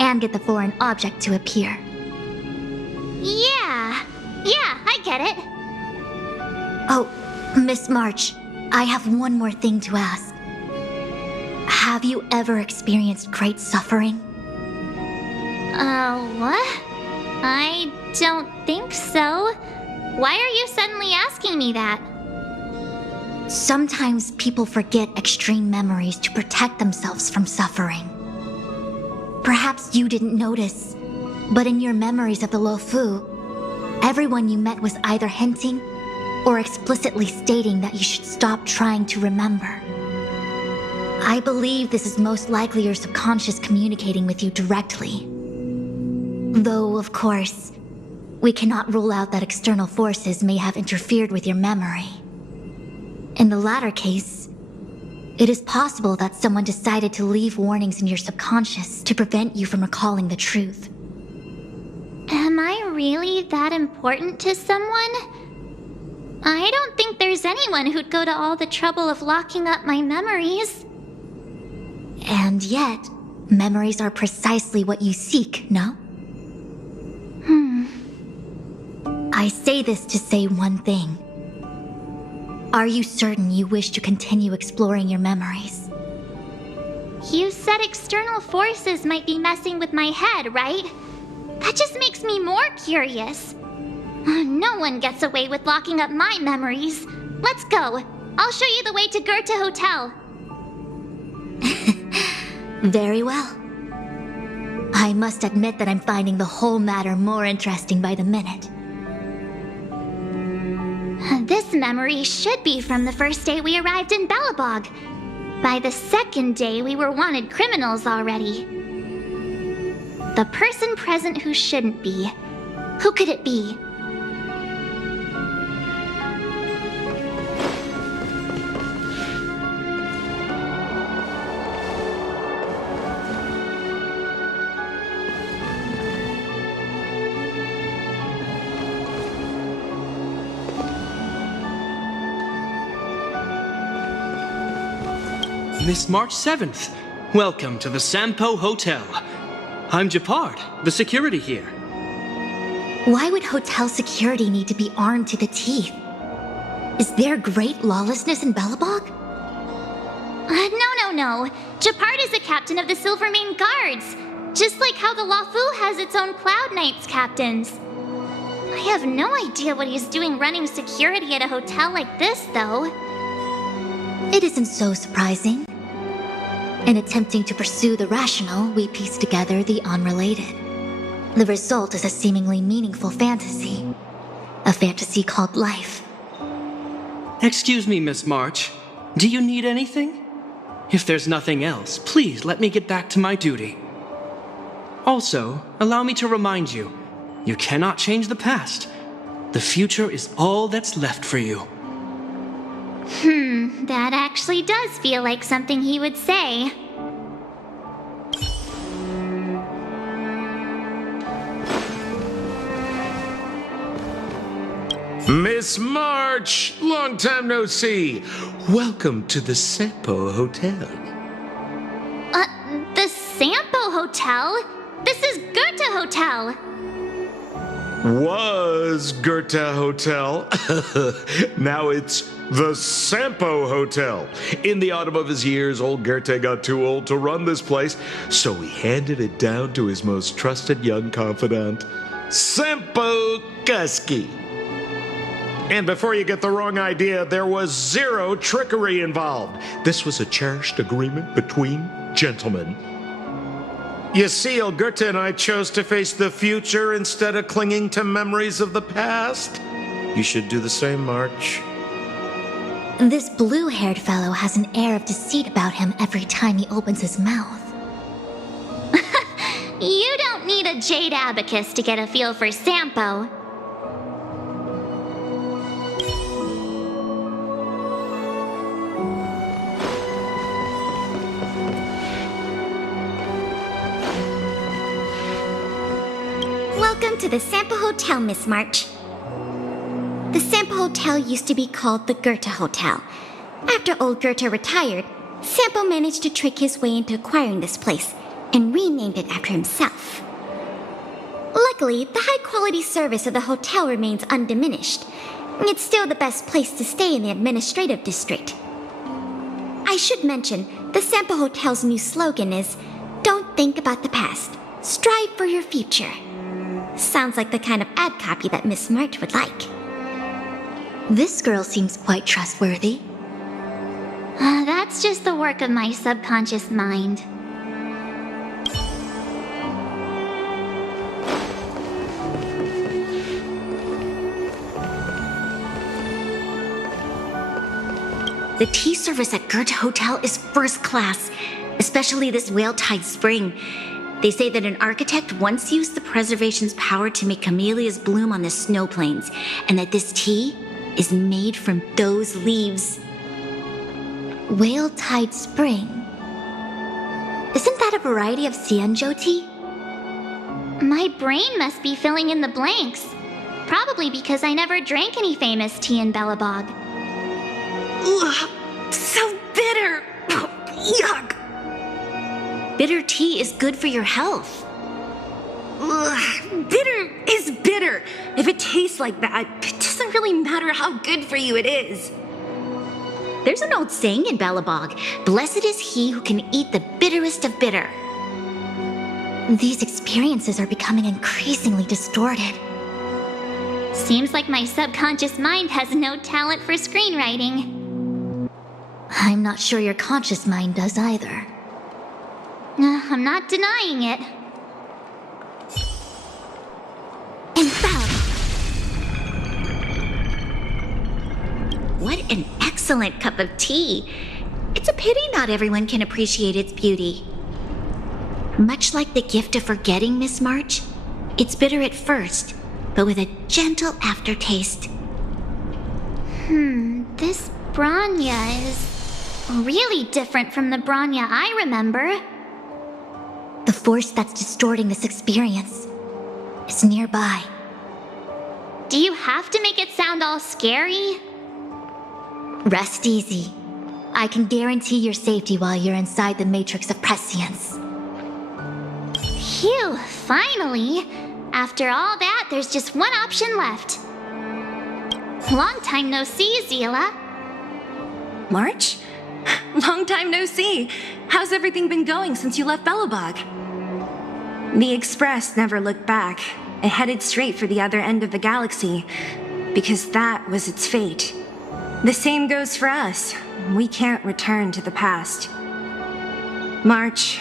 and get the foreign object to appear. Yeah, I get it. Oh, Miss March, I have one more thing to ask. Have you ever experienced great suffering? What? I don't think so. Why are you suddenly asking me that? Sometimes people forget extreme memories to protect themselves from suffering. Perhaps you didn't notice, but in your memories of the Luofu, everyone you met was either hinting or explicitly stating that you should stop trying to remember. I believe this is most likely your subconscious communicating with you directly. Though, of course, we cannot rule out that external forces may have interfered with your memory. In the latter case, it is possible that someone decided to leave warnings in your subconscious to prevent you from recalling the truth. Am I really that important to someone? I don't think there's anyone who'd go to all the trouble of locking up my memories. And yet, memories are precisely what you seek, no? I say this to say one thing. Are you certain you wish to continue exploring your memories? You said external forces might be messing with my head, right? That just makes me more curious. No one gets away with locking up my memories. Let's go. I'll show you the way to Goethe Hotel. Very well. I must admit that I'm finding the whole matter more interesting by the minute. This memory should be from the first day we arrived in Belobog. By the second day, we were wanted criminals already. The person present who shouldn't be. Who could it be? Miss March 7th, welcome to the Sampo Hotel. I'm Japard, the security here. Why would hotel security need to be armed to the teeth? Is there great lawlessness in Belobog? No. Japard is the captain of the Silvermane Guards, just like how the Luofu has its own Cloud Knights captains. I have no idea what he's doing running security at a hotel like this, though. It isn't so surprising. In attempting to pursue the rational, we piece together the unrelated. The result is a seemingly meaningful fantasy. A fantasy called life. Excuse me, Miss March. Do you need anything? If there's nothing else, please let me get back to my duty. Also, allow me to remind you, you cannot change the past. The future is all that's left for you. That actually does feel like something he would say. Miss March, long time no see. Welcome to the Sampo Hotel. The Sampo Hotel? This is Goethe Hotel. Was Goethe Hotel. Now it's the Sampo Hotel. In the autumn of his years, old Goethe got too old to run this place, so he handed it down to his most trusted young confidant, Sampo Kuski. And before you get the wrong idea, there was zero trickery involved. This was a cherished agreement between gentlemen. You see, Olgurta and I chose to face the future instead of clinging to memories of the past. You should do the same, March. This blue-haired fellow has an air of deceit about him every time he opens his mouth. You don't need a jade abacus to get a feel for Sampo. Welcome to the Sampo Hotel, Miss March. The Sampo Hotel used to be called the Goethe Hotel. After old Goethe retired, Sampo managed to trick his way into acquiring this place and renamed it after himself. Luckily, the high-quality service of the hotel remains undiminished. It's still the best place to stay in the administrative district. I should mention, the Sampo Hotel's new slogan is, "Don't think about the past, strive for your future." Sounds like the kind of ad copy that Miss March would like. This girl seems quite trustworthy. That's just the work of my subconscious mind. The tea service at Goethe Hotel is first class, especially this Whale-Tide Spring. They say that an architect once used the preservation's power to make camellias bloom on the snow plains, and that this tea is made from those leaves. Whale-Tide Spring. Isn't that a variety of Xianzhou tea? My brain must be filling in the blanks. Probably because I never drank any famous tea in Belobog. Ugh, so bitter! Yuck! Bitter tea is good for your health. Ugh, bitter is bitter. If it tastes like that, it doesn't really matter how good for you it is. There's an old saying in Belobog, "Blessed is he who can eat the bitterest of bitter." These experiences are becoming increasingly distorted. Seems like my subconscious mind has no talent for screenwriting. I'm not sure your conscious mind does either. I'm not denying it. What an excellent cup of tea. It's a pity not everyone can appreciate its beauty. Much like the gift of forgetting, Miss March, it's bitter at first, but with a gentle aftertaste. This Bronya is really different from the Bronya I remember. The force that's distorting this experience is nearby. Do you have to make it sound all scary? Rest easy. I can guarantee your safety while you're inside the matrix of prescience. Phew, finally. After all that, there's just one option left. Long time no see, Zila. March? Long time no see. How's everything been going since you left Belobog? The Express never looked back. It headed straight for the other end of the galaxy, because that was its fate. The same goes for us. We can't return to the past. March,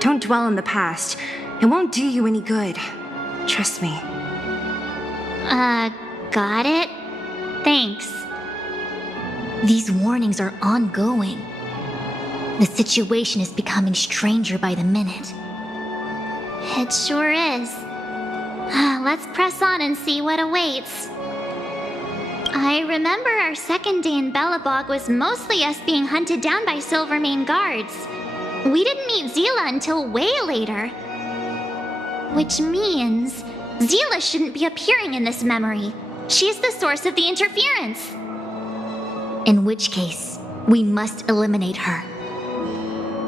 don't dwell on the past. It won't do you any good. Trust me. Got it? Thanks. These warnings are ongoing. The situation is becoming stranger by the minute. It sure is. Let's press on and see what awaits. I remember our second day in Belobog was mostly us being hunted down by Silvermane guards. We didn't meet Zila until way later. Which means Zila shouldn't be appearing in this memory. She's the source of the interference. In which case, we must eliminate her.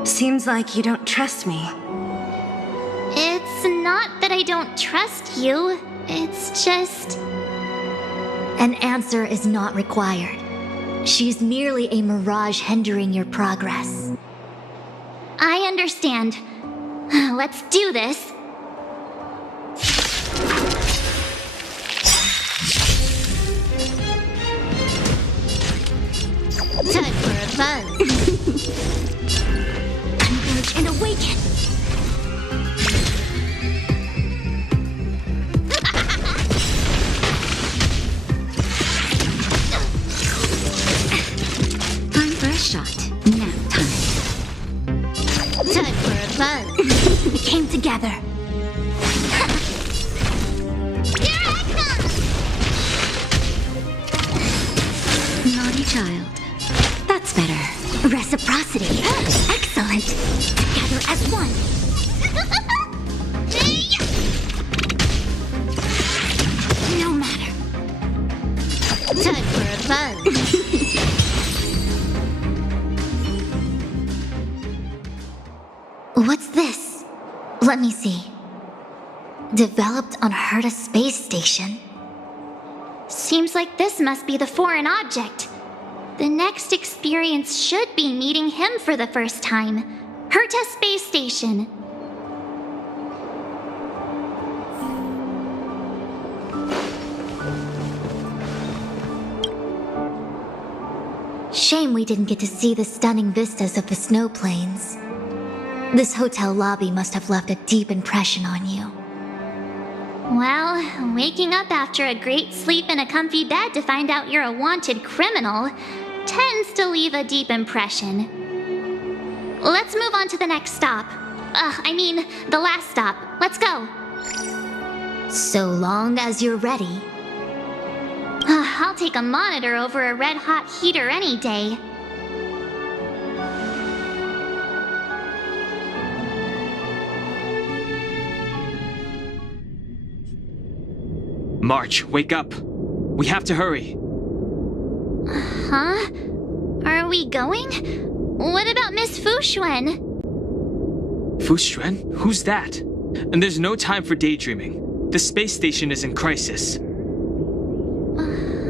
Seems like you don't trust me. It's not that I don't trust you. It's just... An answer is not required. She's merely a mirage hindering your progress. I understand. Let's do this. Time for a buzz. Converge and awaken. together. Here I come! Naughty child. That's better. Reciprocity. Excellent. Together as one. No matter. Time for a buzz. What's this? Let me see. Developed on Herta space station. Seems like this must be the foreign object. The next experience should be meeting him for the first time. Herta Space Station. Shame we didn't get to see the stunning vistas of the snow plains. This hotel lobby must have left a deep impression on you. Well, waking up after a great sleep in a comfy bed to find out you're a wanted criminal tends to leave a deep impression. Let's move on to the next stop. The last stop. Let's go. So long as you're ready. I'll take a monitor over a red-hot heater any day. March, wake up. We have to hurry. Huh? Are we going? What about Miss Fuxuan? Fuxuan? Who's that? And there's no time for daydreaming. The space station is in crisis.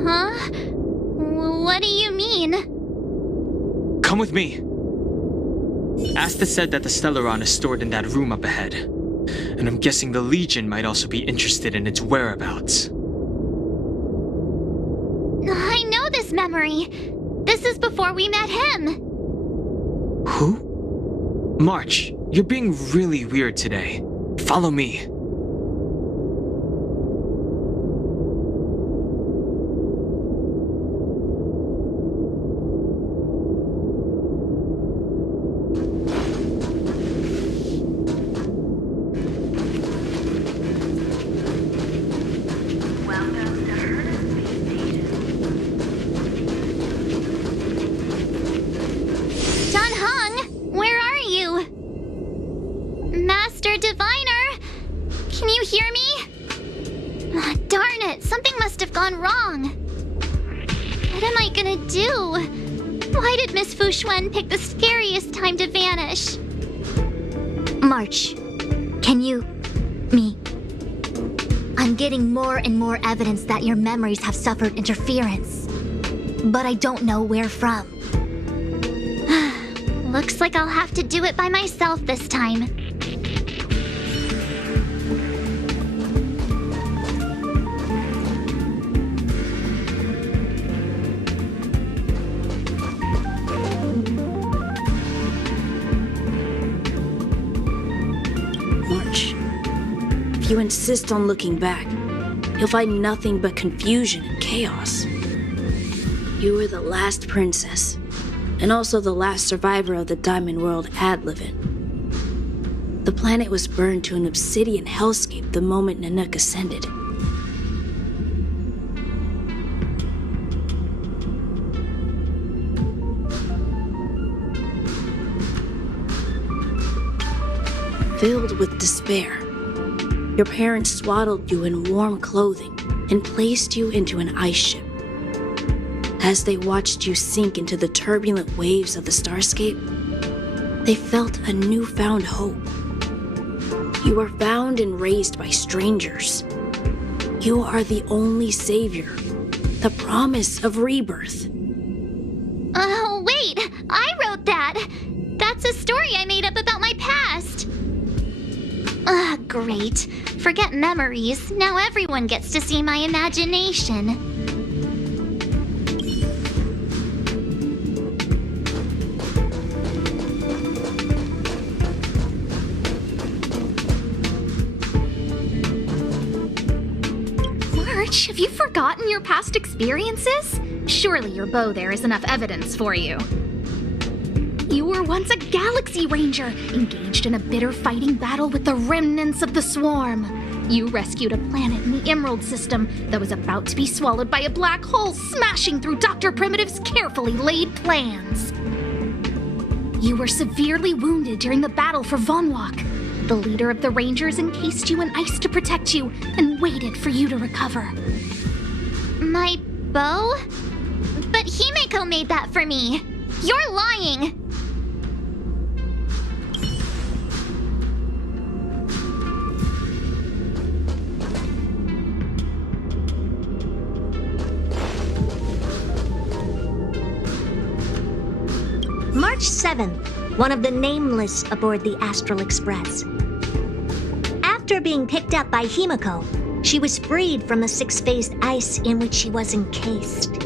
Huh? What do you mean? Come with me. Asta said that the Stellaron is stored in that room up ahead. And I'm guessing the Legion might also be interested in its whereabouts. I know this memory. This is before we met him. Who? March, you're being really weird today. Follow me. Pick the scariest time to vanish. March, can you... me? I'm getting more and more evidence that your memories have suffered interference. But I don't know where from. Looks like I'll have to do it by myself this time. If you insist on looking back, you'll find nothing but confusion and chaos. You were the last princess, and also the last survivor of the Diamond World Ad Livin. The planet was burned to an obsidian hellscape the moment Nanook ascended. Filled with despair, your parents swaddled you in warm clothing and placed you into an ice ship. As they watched you sink into the turbulent waves of the starscape, they felt a newfound hope. You were found and raised by strangers. You are the only savior, the promise of rebirth. Oh, wait! I wrote that! That's a story I made up about my past! Great. Forget memories. Now everyone gets to see my imagination. March, have you forgotten your past experiences? Surely your bow there is enough evidence for you. You You were once a Galaxy Ranger, engaged in a bitter fighting battle with the remnants of the Swarm. You rescued a planet in the Emerald System that was about to be swallowed by a black hole, smashing through Dr. Primitive's carefully laid plans. You were severely wounded during the battle for Vonwalk. The leader of the Rangers encased you in ice to protect you and waited for you to recover. My bow? But Himeko made that for me. You're lying. March 7th, one of the Nameless aboard the Astral Express. After being picked up by Himeko, she was freed from the six-phased ice in which she was encased.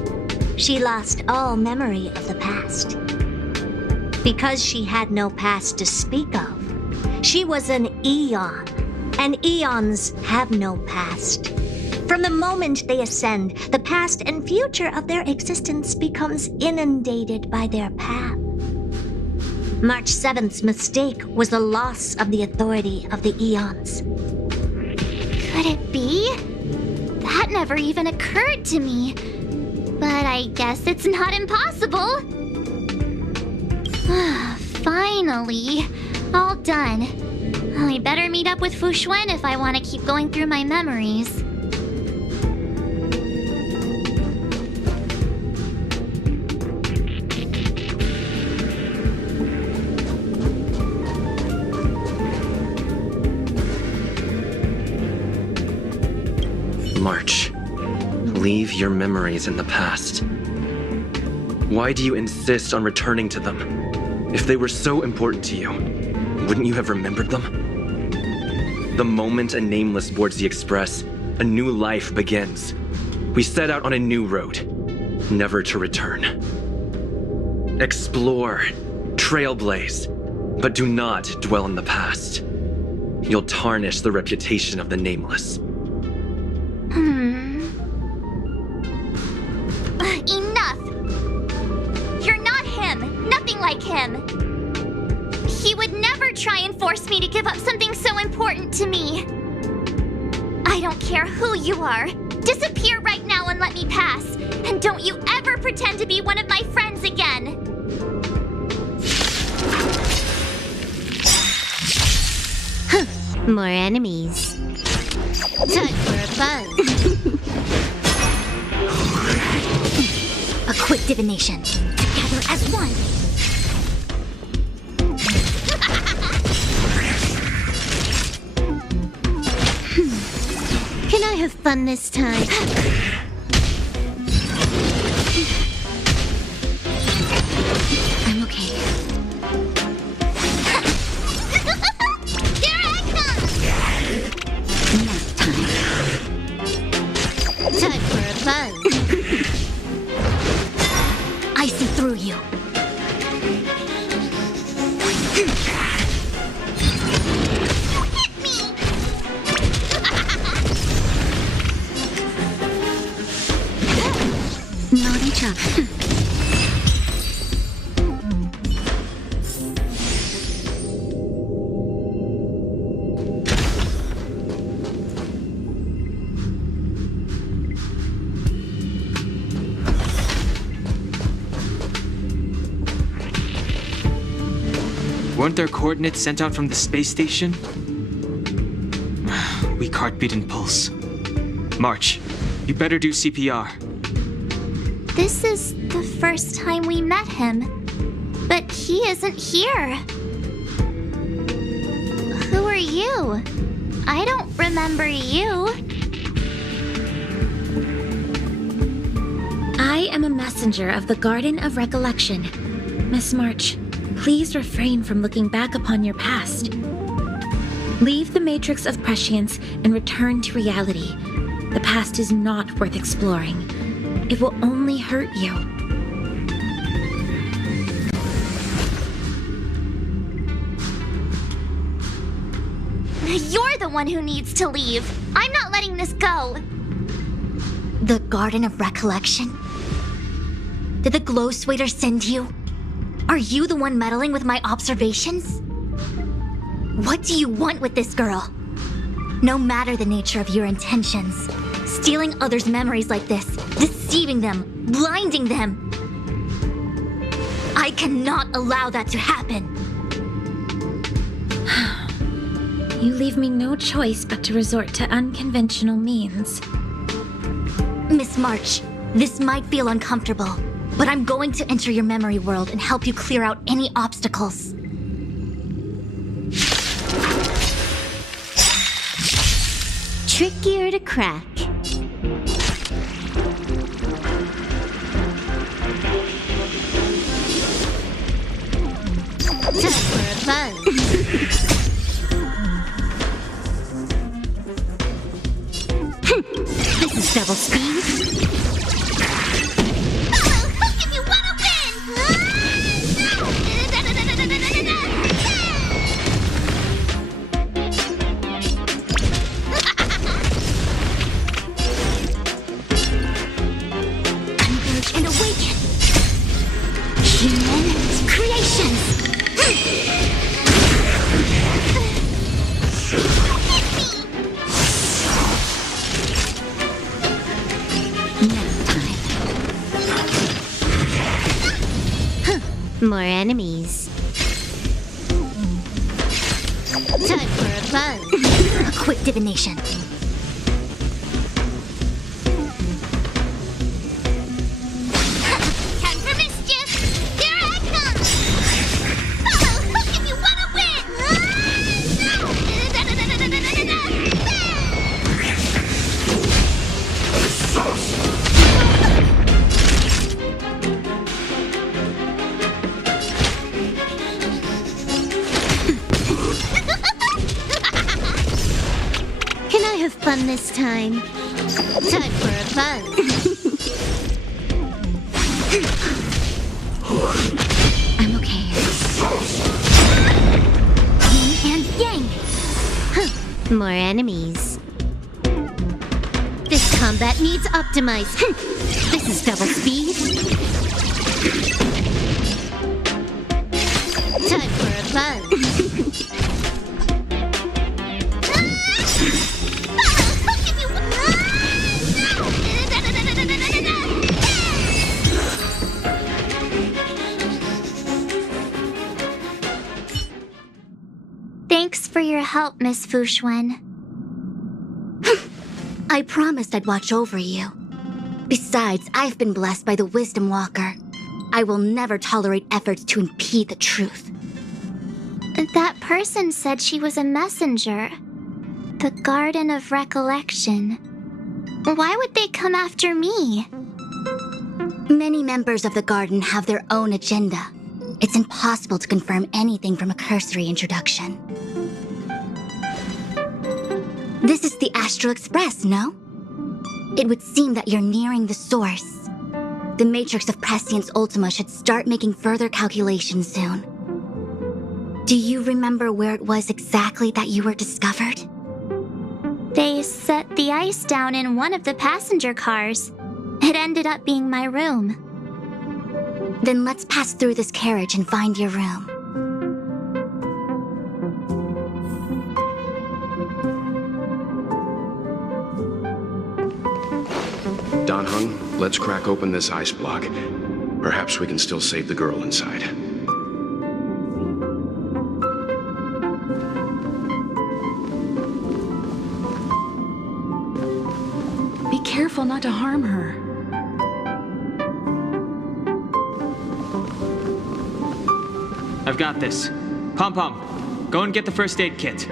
She lost all memory of the past. Because she had no past to speak of, she was an Eon, and Eons have no past. From the moment they ascend, the past and future of their existence becomes inundated by their path. March 7th's mistake was the loss of the authority of the Eons. Could it be? That never even occurred to me. But I guess it's not impossible. Finally. All done. I better meet up with Fushuen if I want to keep going through my memories. March, leave your memories in the past. Why do you insist on returning to them? If they were so important to you, wouldn't you have remembered them? The moment a Nameless boards the Express, a new life begins. We set out on a new road, never to return. Explore, trailblaze, but do not dwell in the past. You'll tarnish the reputation of the Nameless. Enough! You're not him. Nothing like him. He would never try and force me to give up something so important to me. I don't care who you are. Disappear right now and let me pass. And don't you ever pretend to be one of my friends again. More enemies. Time for a buzz. A quick divination. Together as one. Can I have fun this time? I'm okay. Here I come! Nap time. Time for a buzz. I see through you. Naughty chap. Weren't there coordinates sent out from the space station? Weak heartbeat and pulse. March, you better do CPR. This is the first time we met him. But he isn't here. Who are you? I don't remember you. I am a messenger of the Garden of Recollection. Miss March, please refrain from looking back upon your past. Leave the matrix of prescience and return to reality. The past is not worth exploring. It will only hurt you. You're the one who needs to leave. I'm not letting this go. The Garden of Recollection? Did the Glow Swader send you? Are you the one meddling with my observations? What do you want with this girl? No matter the nature of your intentions, stealing others' memories like this, deceiving them, blinding them, I cannot allow that to happen. You leave me no choice but to resort to unconventional means. Miss March, this might feel uncomfortable, but I'm going to enter your memory world and help you clear out any obstacles. Trickier to crack. Time for a buzz. This is double speed. If you wanna Converge and awaken. Human creations. More enemies. Time for a buzz. A quick divination. Time for mischief. Here I come. Follow if you wanna win. Can I have fun this time? Time for a buzz. I'm okay. Yin and yang. More enemies. This combat needs optimized. This is double speed. Time for a buzz. Thanks for your help, Miss Fushuen. I promised I'd watch over you. Besides, I've been blessed by the Wisdom Walker. I will never tolerate efforts to impede the truth. That person said she was a messenger. The Garden of Recollection. Why would they come after me? Many members of the Garden have their own agenda. It's impossible to confirm anything from a cursory introduction. This is the Astral Express, no? It would seem that you're nearing the source. The Matrix of Prescience Ultima should start making further calculations soon. Do you remember where it was exactly that you were discovered? They set the ice down in one of the passenger cars. It ended up being my room. Then let's pass through this carriage and find your room. Don Hung, let's crack open this ice block. Perhaps we can still save the girl inside. Be careful not to harm her. I've got this. Pom Pom, go and get the first aid kit.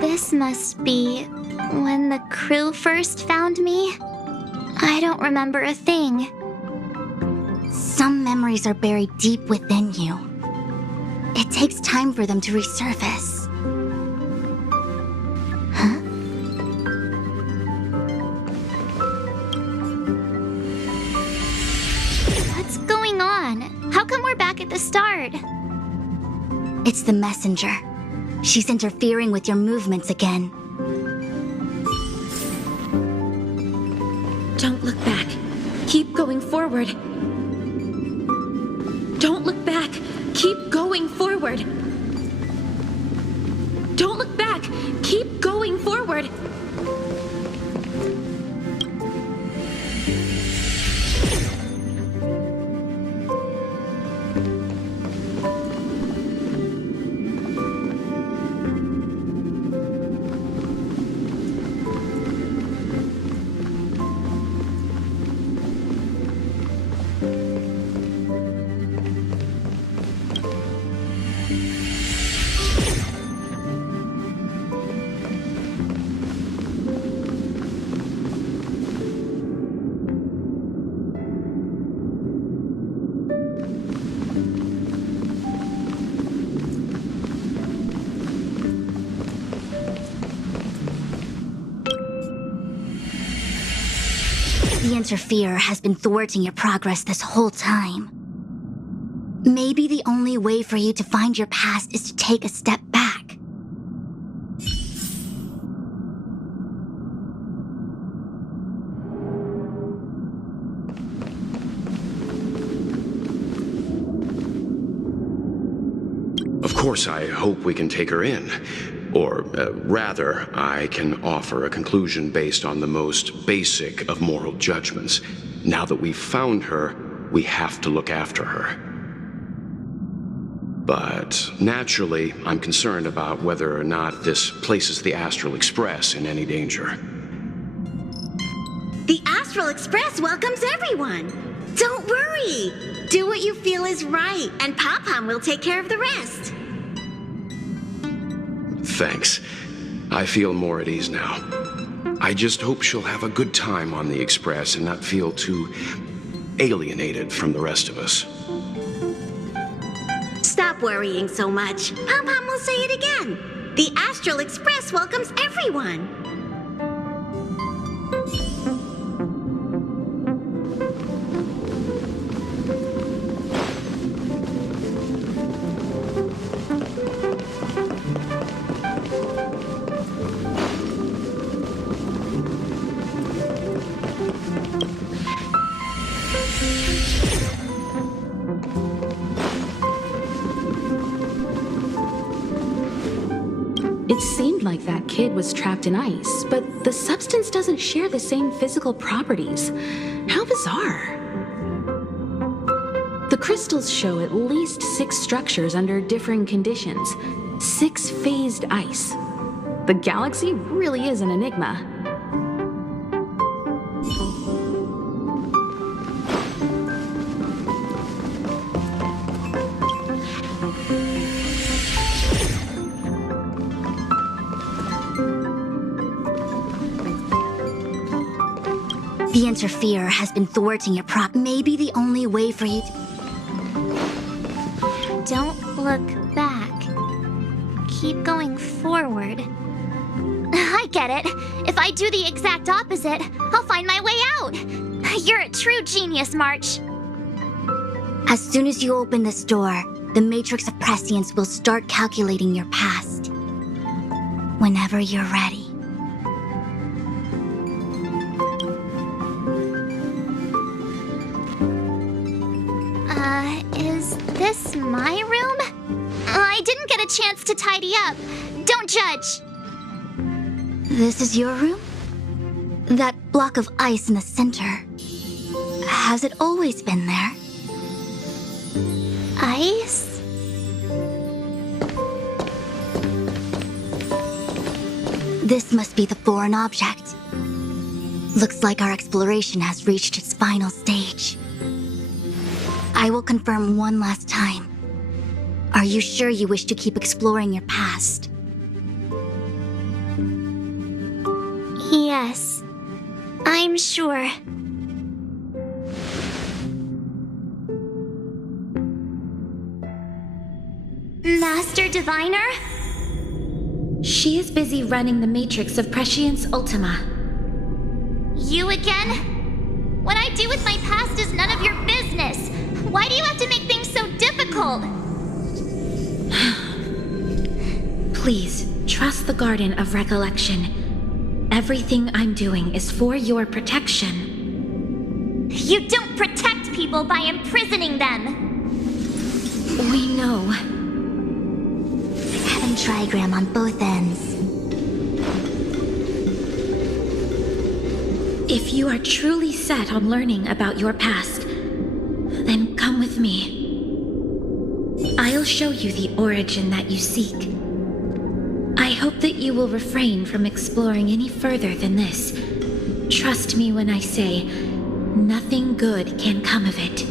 This must be when the crew first found me. I don't remember a thing. Some memories are buried deep within you. It takes time for them to resurface. Huh? What's going on? How come we're back at the start? It's the messenger. She's interfering with your movements again. going forward. Don't look back. Keep going forward. Don't look back. Keep going forward. The interferer has been thwarting your progress this whole time. Maybe the only way for you to find your past is to take a step back. Of course, I hope we can take her in. Or, rather, I can offer a conclusion based on the most basic of moral judgments. Now that we've found her, we have to look after her. But naturally, I'm concerned about whether or not this places the Astral Express in any danger. The Astral Express welcomes everyone. Don't worry. Do what you feel is right, and Pop-Pom will take care of the rest. Thanks. I feel more at ease now. I just hope she'll have a good time on the Express and not feel too alienated from the rest of us. Stop worrying so much. Pom-Pom will say it again. The Astral Express welcomes everyone. It seemed like that kid was trapped in ice, but the substance doesn't share the same physical properties. How bizarre. The crystals show at least 6 structures under differing conditions. 6 phased ice. The galaxy really is an enigma. The interferer has been thwarting your Maybe the only way for you to... Don't look back. Keep going forward. I get it. If I do the exact opposite, I'll find my way out. You're a true genius, March. As soon as you open this door, the Matrix of Prescience will start calculating your past. Whenever you're ready. Is this my room? I didn't get a chance to tidy up. Don't judge. This is your room? That block of ice in the center. Has it always been there? Ice? This must be the foreign object. Looks like our exploration has reached its final stage. I will confirm one last time. Are you sure you wish to keep exploring your past? Yes, I'm sure. Master Diviner? She is busy running the Matrix of Prescience Ultima. You again? What I do with my past is none of your business. Why do you have to make things so difficult? Please, trust the Garden of Recollection. Everything I'm doing is for your protection. You don't protect people by imprisoning them! We know. I have a trigram on both ends. If you are truly set on learning about your past, then come with me. I'll show you the origin that you seek. I hope that you will refrain from exploring any further than this. Trust me when I say, nothing good can come of it.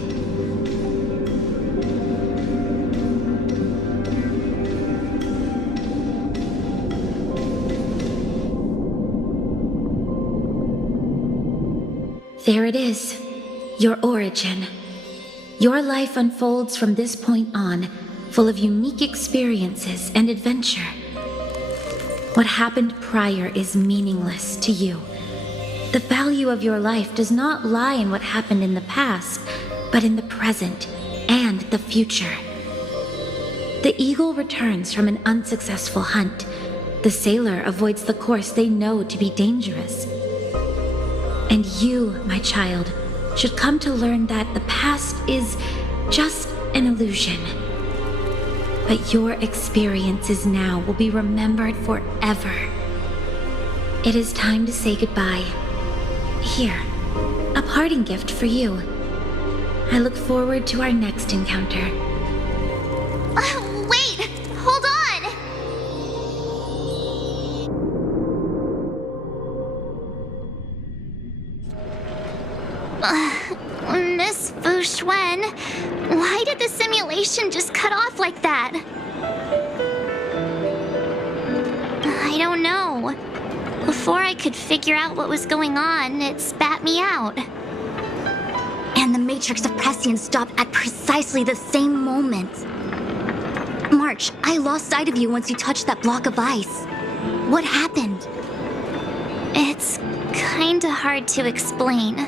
There it is, your origin. Your life unfolds from this point on, full of unique experiences and adventure. What happened prior is meaningless to you. The value of your life does not lie in what happened in the past, but in the present and the future. The eagle returns from an unsuccessful hunt. The sailor avoids the course they know to be dangerous. And you, my child, should come to learn that the past is just an illusion. But your experiences now will be remembered forever. It is time to say goodbye. Here, a parting gift for you. I look forward to our next encounter. Wait! Hold on! Miss Fushuen, why did the simulation just cut off like that? I don't know. Before I could figure out what was going on, it spat me out. And the Matrix of Prescience stopped at precisely the same moment. March, I lost sight of you once you touched that block of ice. What happened? It's kinda hard to explain.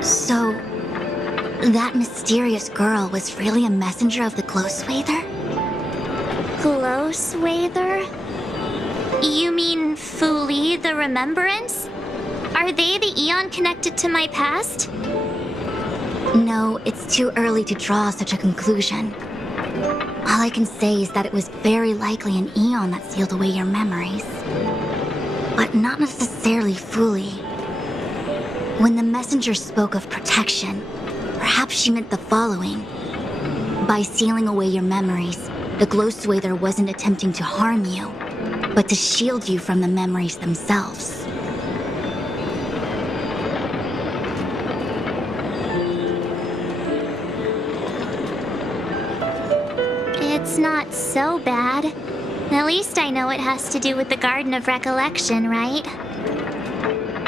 So, that mysterious girl was really a messenger of the Glowswather? Glowswather? You mean Fuli, the Remembrance? Are they the Eon connected to my past? No, it's too early to draw such a conclusion. All I can say is that it was very likely an Eon that sealed away your memories. But not necessarily Fuli. When the messenger spoke of protection, perhaps she meant the following. By sealing away your memories, the Glowswather wasn't attempting to harm you, but to shield you from the memories themselves. It's not so bad. At least I know it has to do with the Garden of Recollection, right?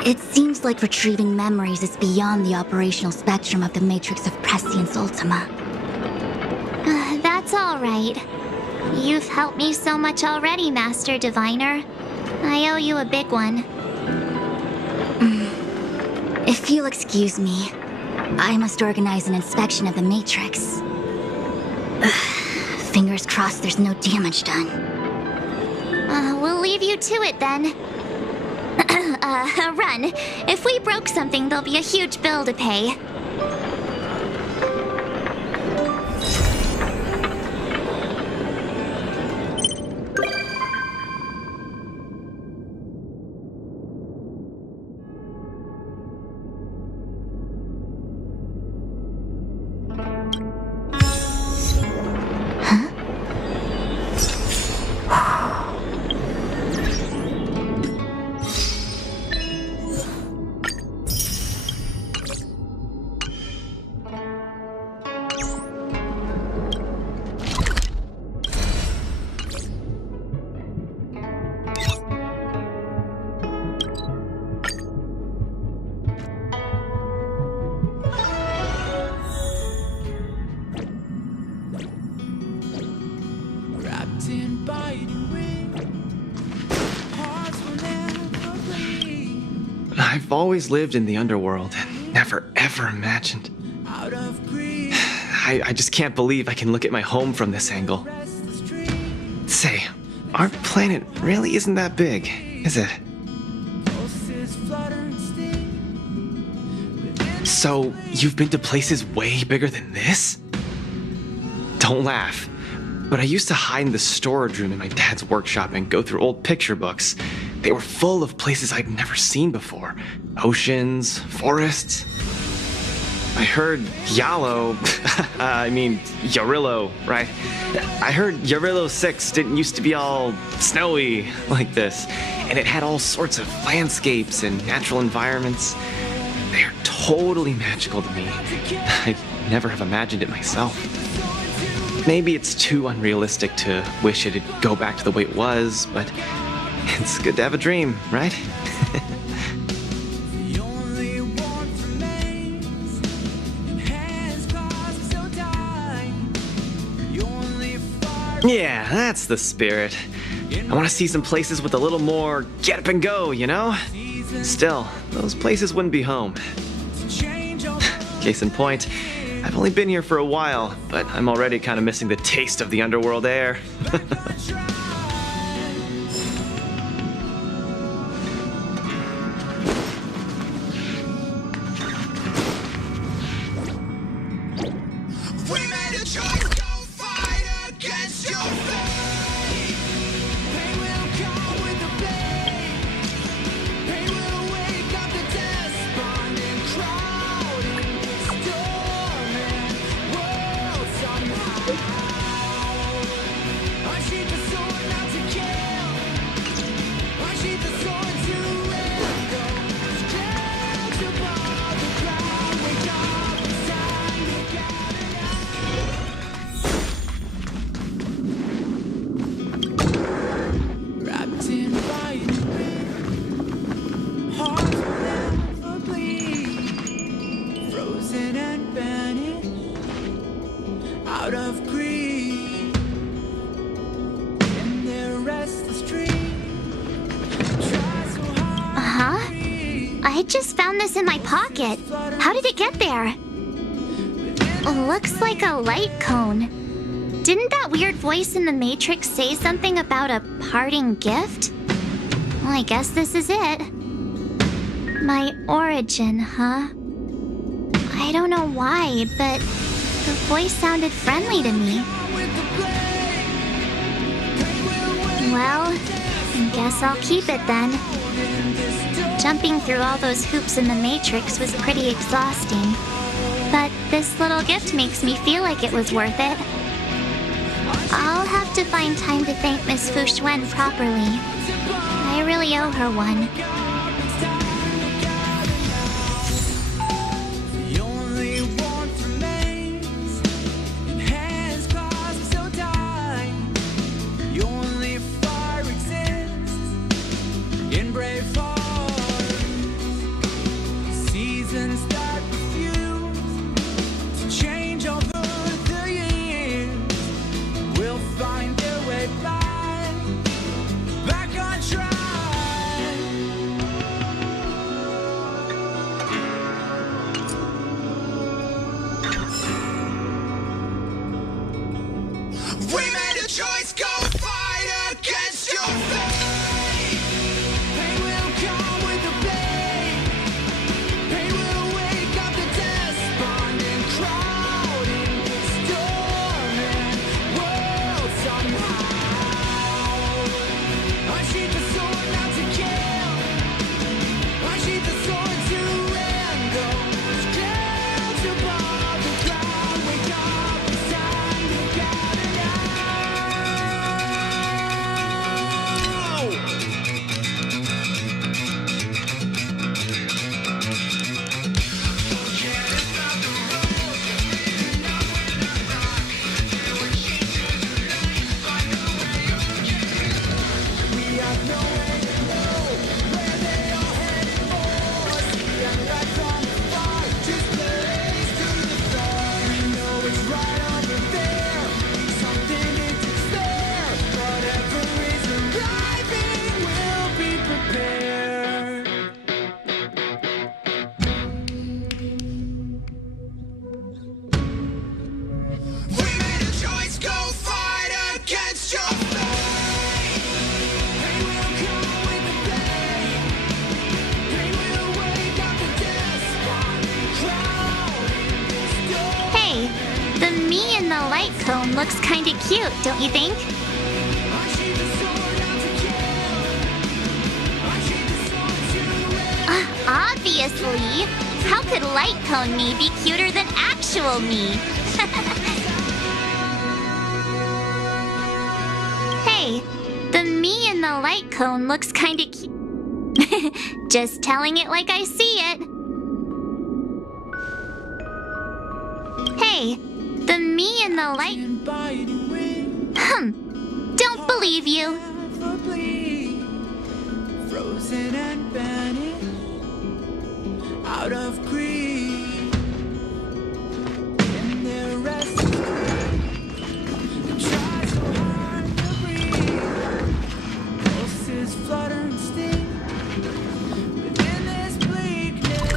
It seems like retrieving memories is beyond the operational spectrum of the Matrix of Prescience Ultima. That's all right. You've helped me so much already, Master Diviner. I owe you a big one. If you'll excuse me, I must organize an inspection of the Matrix. Fingers crossed there's no damage done. We'll leave you to it then. Run. If we broke something, there'll be a huge bill to pay. I've always lived in the underworld and never ever imagined. I just can't believe I can look at my home from this angle. Say, our planet really isn't that big, is it? So, you've been to places way bigger than this? Don't laugh, but I used to hide in the storage room in my dad's workshop and go through old picture books. They were full of places I'd never seen before. Oceans, forests. I heard Yarillo, right? I heard Yarillo 6 didn't used to be all snowy like this, and it had all sorts of landscapes and natural environments. They are totally magical to me. I'd never have imagined it myself. Maybe it's too unrealistic to wish it'd go back to the way it was, but it's good to have a dream, right? Yeah, that's the spirit. I want to see some places with a little more get up and go, you know? Still, those places wouldn't be home. Case in point, I've only been here for a while, but I'm already kind of missing the taste of the underworld air. I just found this in my pocket. How did it get there? Looks like a light cone. Didn't that weird voice in the Matrix say something about a parting gift? Well, I guess this is it. My origin, huh? I don't know why, but the voice sounded friendly to me. Well, I guess I'll keep it then. Jumping through all those hoops in the Matrix was pretty exhausting. But this little gift makes me feel like it was worth it. I'll have to find time to thank Miss Fu Xuan properly. I really owe her one. the light cone looks kinda cute, don't you think? Obviously! How could light cone me be cuter than actual me? Hey, the me in the light cone looks kinda cute. Just telling it like I see it. Hey, the me in the light... Don't believe you. Frozen and vanished out of greed. In their restless they try so hard to breathe. Pulses flutter and sting within this bleakness.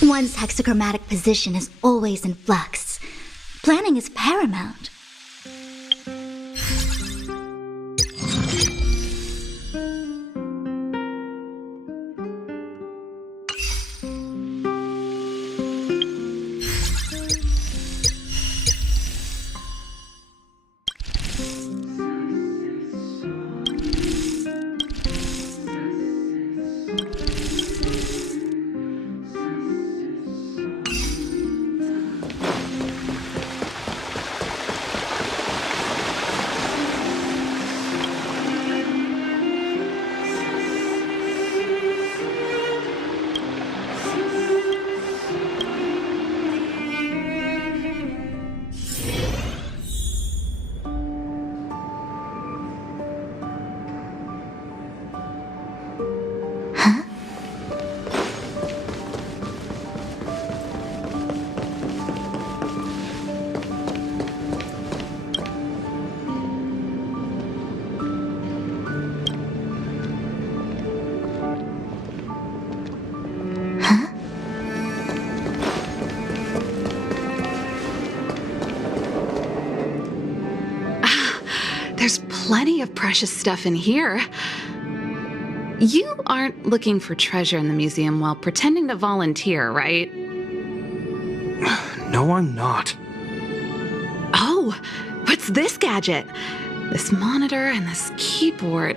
One's hexachromatic position is always in flux. Planning is paramount. There's plenty of precious stuff in here. You aren't looking for treasure in the museum while pretending to volunteer, right? No, I'm not. Oh, what's this gadget? This monitor and this keyboard.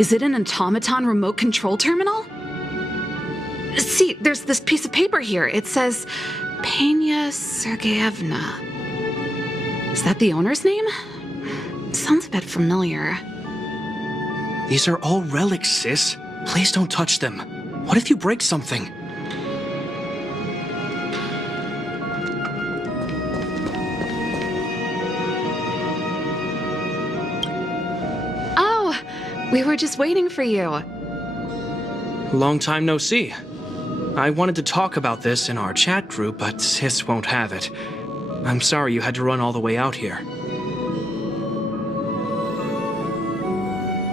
Is it an automaton remote control terminal? See, there's this piece of paper here. It says Pena Sergeyevna. Is that the owner's name? Sounds a bit familiar. These are all relics, sis. Please don't touch them. What if you break something? Oh, we were just waiting for you. Long time no see. I wanted to talk about this in our chat group, but sis won't have it. I'm sorry you had to run all the way out here.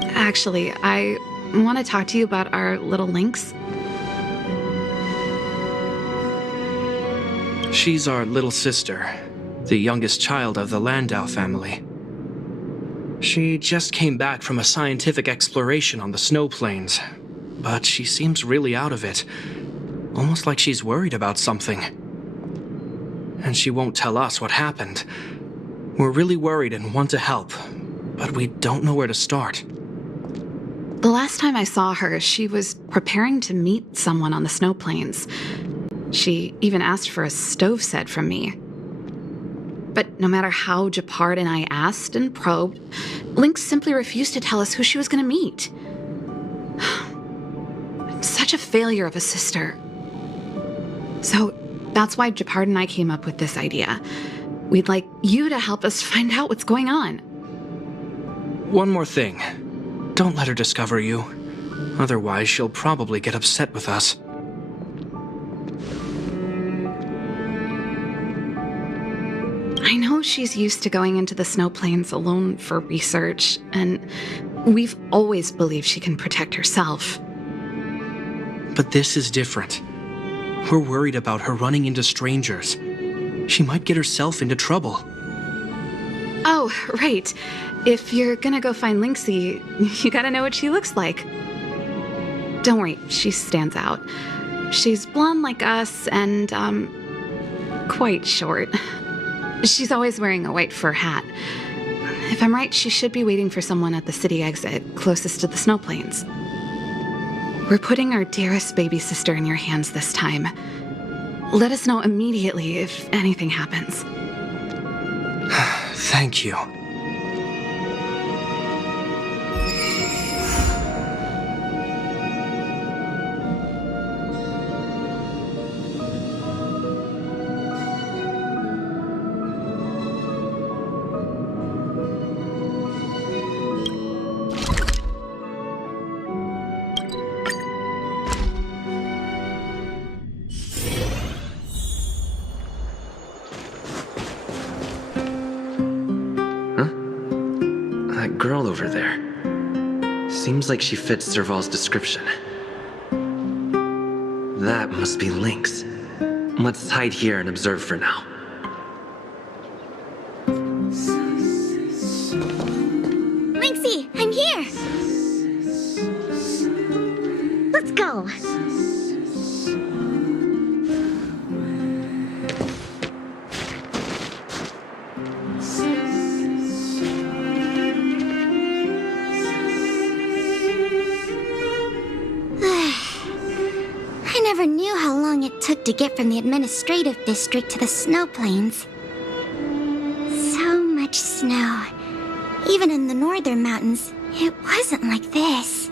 Actually, I want to talk to you about our little Lynx. She's our little sister, the youngest child of the Landau family. She just came back from a scientific exploration on the snow plains, but she seems really out of it, almost like she's worried about something. And she won't tell us what happened. We're really worried and want to help, but we don't know where to start. The last time I saw her, she was preparing to meet someone on the snow plains. She even asked for a stove set from me. But no matter how Japard and I asked and probed, Lynx simply refused to tell us who she was going to meet. Such a failure of a sister. So that's why Japard and I came up with this idea. We'd like you to help us find out what's going on. One more thing. Don't let her discover you. Otherwise, she'll probably get upset with us. I know she's used to going into the snow plains alone for research, and we've always believed she can protect herself. But this is different. We're worried about her running into strangers. She might get herself into trouble. Oh, right. If you're gonna go find Lynxie, you gotta know what she looks like. Don't worry, she stands out. She's blonde like us and, quite short. She's always wearing a white fur hat. If I'm right, she should be waiting for someone at the city exit, closest to the snow plains. We're putting our dearest baby sister in your hands this time. Let us know immediately if anything happens. Thank you. That girl over there. Seems like she fits Serval's description. That must be Lynx. Let's hide here and observe for now. Lynxie, I'm here! Let's go! I never knew how long it took to get from the administrative district to the snow plains. So much snow. Even in the northern mountains, it wasn't like this.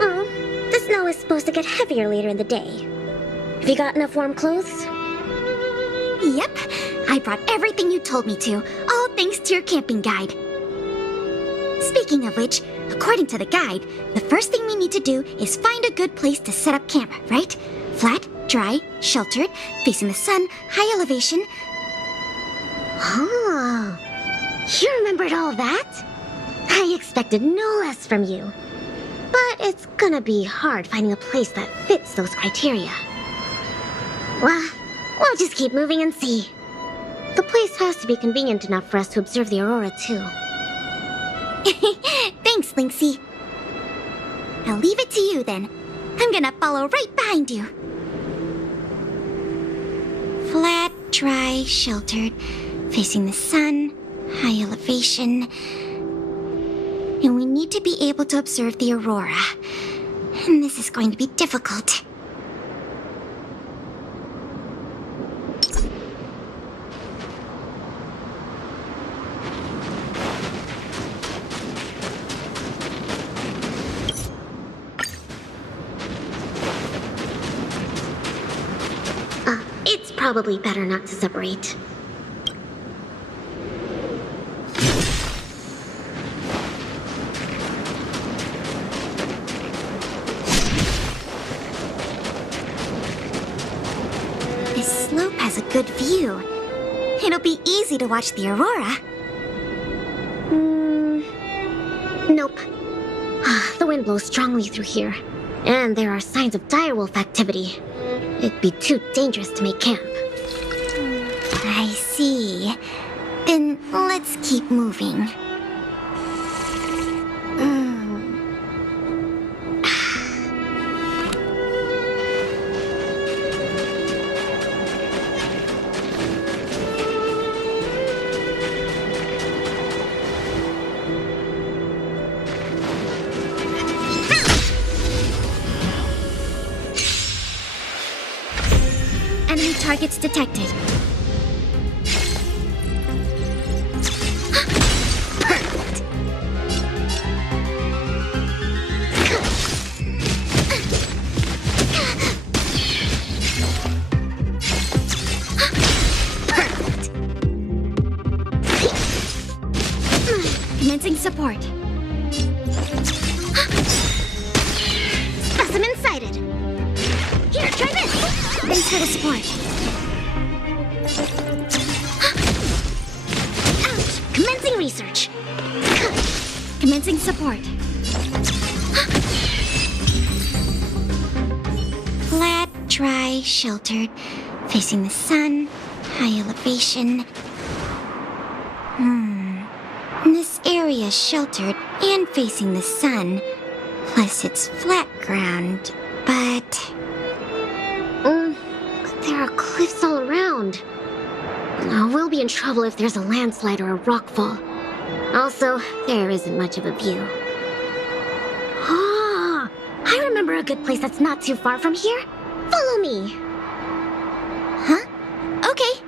Oh, the snow is supposed to get heavier later in the day. Have you got enough warm clothes? Yep, I brought everything you told me to, all thanks to your camping guide. Speaking of which, according to the guide, the first thing we need to do is find a good place to set up camp, right? Flat, dry, sheltered, facing the sun, high elevation. Oh, you remembered all that? I expected no less from you. But it's gonna be hard finding a place that fits those criteria. Well, we'll just keep moving and see. The place has to be convenient enough for us to observe the aurora, too. Thanks, Lynxie. I'll leave it to you then. I'm gonna follow right behind you. Flat, dry, sheltered, facing the sun, high elevation. And we need to be able to observe the aurora. And this is going to be difficult. It's probably better not to separate. This slope has a good view. It'll be easy to watch the aurora. Nope. The wind blows strongly through here, and there are signs of direwolf activity. It'd be too dangerous to make camp. I see. Then let's keep moving. Enemy targets detected. Commencing support. Specimen sighted. Here, try this. Thanks for the support. Ouch! Commencing research. Commencing support. Flat, dry, sheltered, facing the sun, high elevation. This area is sheltered and facing the sun, plus it's flat ground, but there are cliffs all around. We'll be in trouble if there's a landslide or a rockfall. Also, there isn't much of a view. Ah, I remember a good place that's not too far from here. Follow me. Huh? Okay.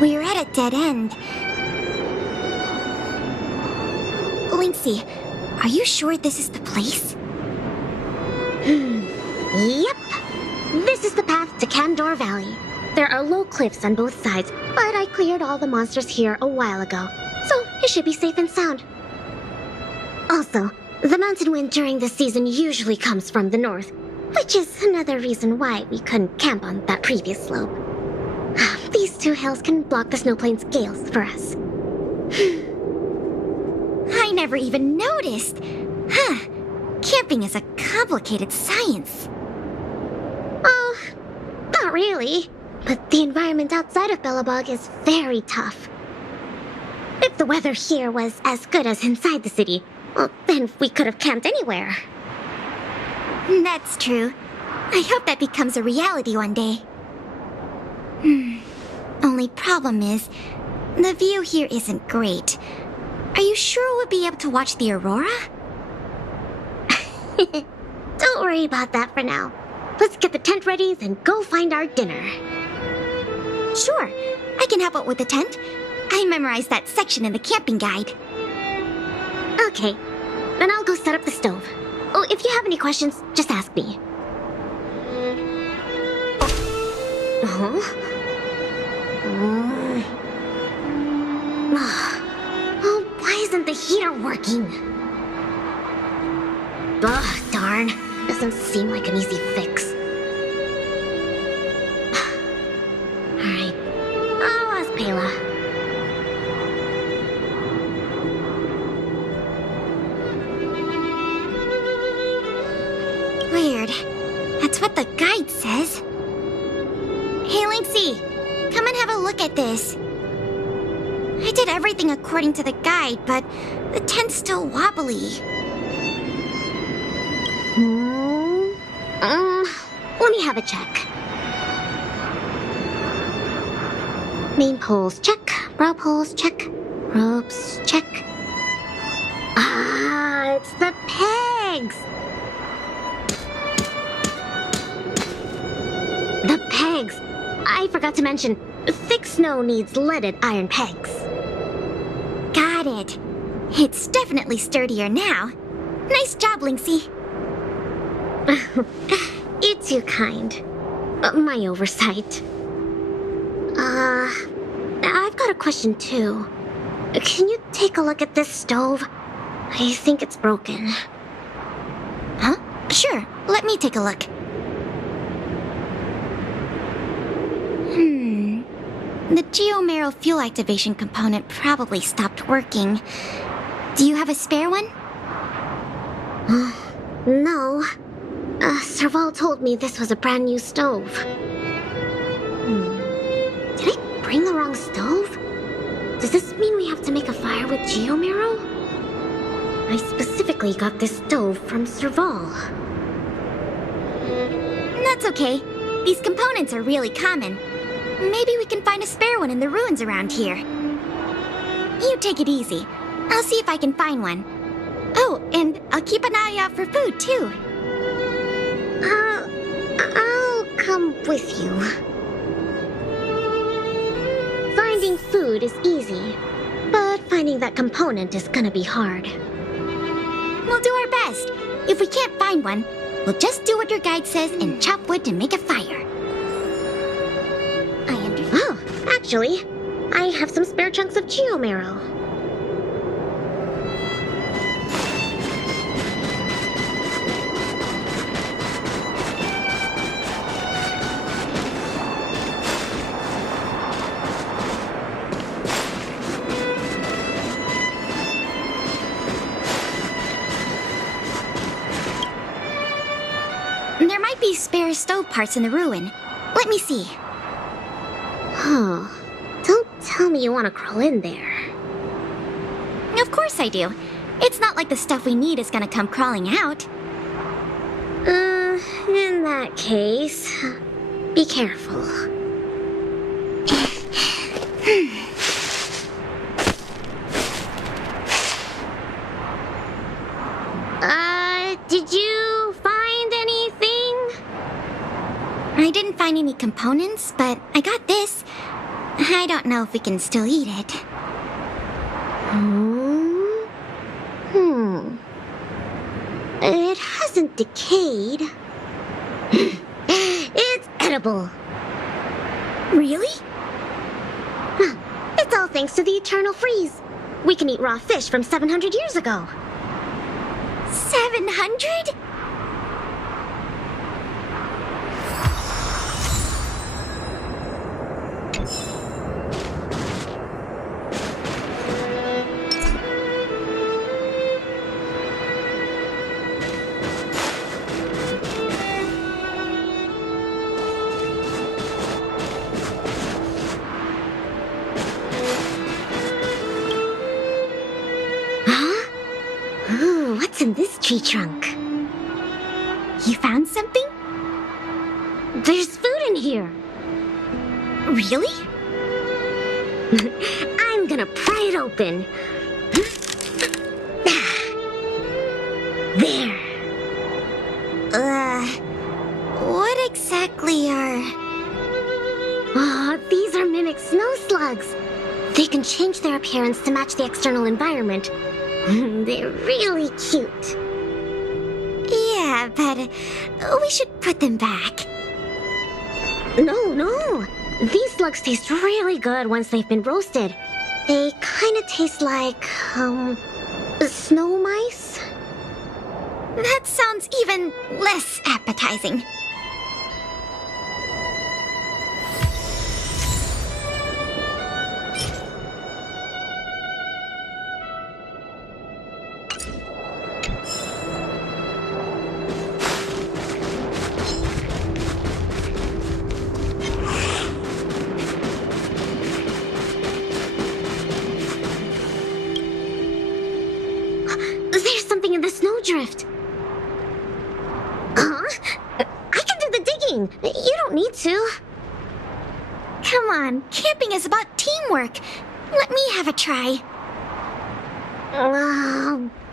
We're at a dead end. Linksy, are you sure this is the place? Yep. This is the path to Kandor Valley. There are low cliffs on both sides, but I cleared all the monsters here a while ago, so it should be safe and sound. Also, the mountain wind during this season usually comes from the north, which is another reason why we couldn't camp on that previous slope. These two hills can block the snowplains' gales for us. I never even noticed. Huh. Camping is a complicated science. Oh, not really. But the environment outside of Belobog is very tough. If the weather here was as good as inside the city, well, then we could have camped anywhere. That's true. I hope that becomes a reality one day. Only problem is, the view here isn't great. Are you sure we'll be able to watch the aurora? Don't worry about that for now. Let's get the tent ready, then go find our dinner. Sure, I can help out with the tent. I memorized that section in the camping guide. Okay, then I'll go set up the stove. Oh, if you have any questions, just ask me. Oh, why isn't the heater working? Ugh, darn. Doesn't seem like an easy fix. Alright, I'll ask Pela. Weird. That's what the guide says. Hey, Linksy, come and have a look at this. I did everything according to the guide, but the tent's still wobbly. Let me have a check. Main poles, check. Brow poles, check. Ropes, check. Ah, it's the pegs! The pegs! I forgot to mention, thick snow needs leaded iron pegs. Got it. It's definitely sturdier now. Nice job, Linksy. You're too kind. My oversight. I've got a question too. Can you take a look at this stove? I think it's broken. Huh? Sure, let me take a look. The geomarrow fuel activation component probably stopped working. Do you have a spare one? No. Serval told me this was a brand new stove. Did I bring the wrong stove? Does this mean we have to make a fire with geomarrow? I specifically got this stove from Serval. That's okay. These components are really common. Maybe we can find a spare one in the ruins around here. You take it easy. I'll see if I can find one. Oh, and I'll keep an eye out for food, too. I'll come with you. Finding food is easy, but finding finding that component is gonna be hard. We'll do our best. If we can't find one, we'll just do what your guide says and chop wood to make a fire. I understand. Oh, actually, I have some spare chunks of geomarrow. There might be spare stove parts in the ruin. Let me see. Oh, don't tell me you want to crawl in there. Of course I do. It's not like the stuff we need is gonna come crawling out. In that case, be careful. Did you find anything? I didn't find any components, but I got this. I don't know if we can still eat it. It hasn't decayed. It's edible. Really? Huh. It's all thanks to the eternal freeze. We can eat raw fish from 700 years ago. 700? What's in this tree trunk? You found something? There's food in here. Really? I'm gonna pry it open. There. What exactly are... Oh, these are mimic snow slugs. They can change their appearance to match the external environment. They're really cute. Yeah, but we should put them back. No. These slugs taste really good once they've been roasted. They kind of taste like, snow mice. That sounds even less appetizing. There's something in the snowdrift. I can do the digging. You don't need to. Come on, camping is about teamwork. Let me have a try.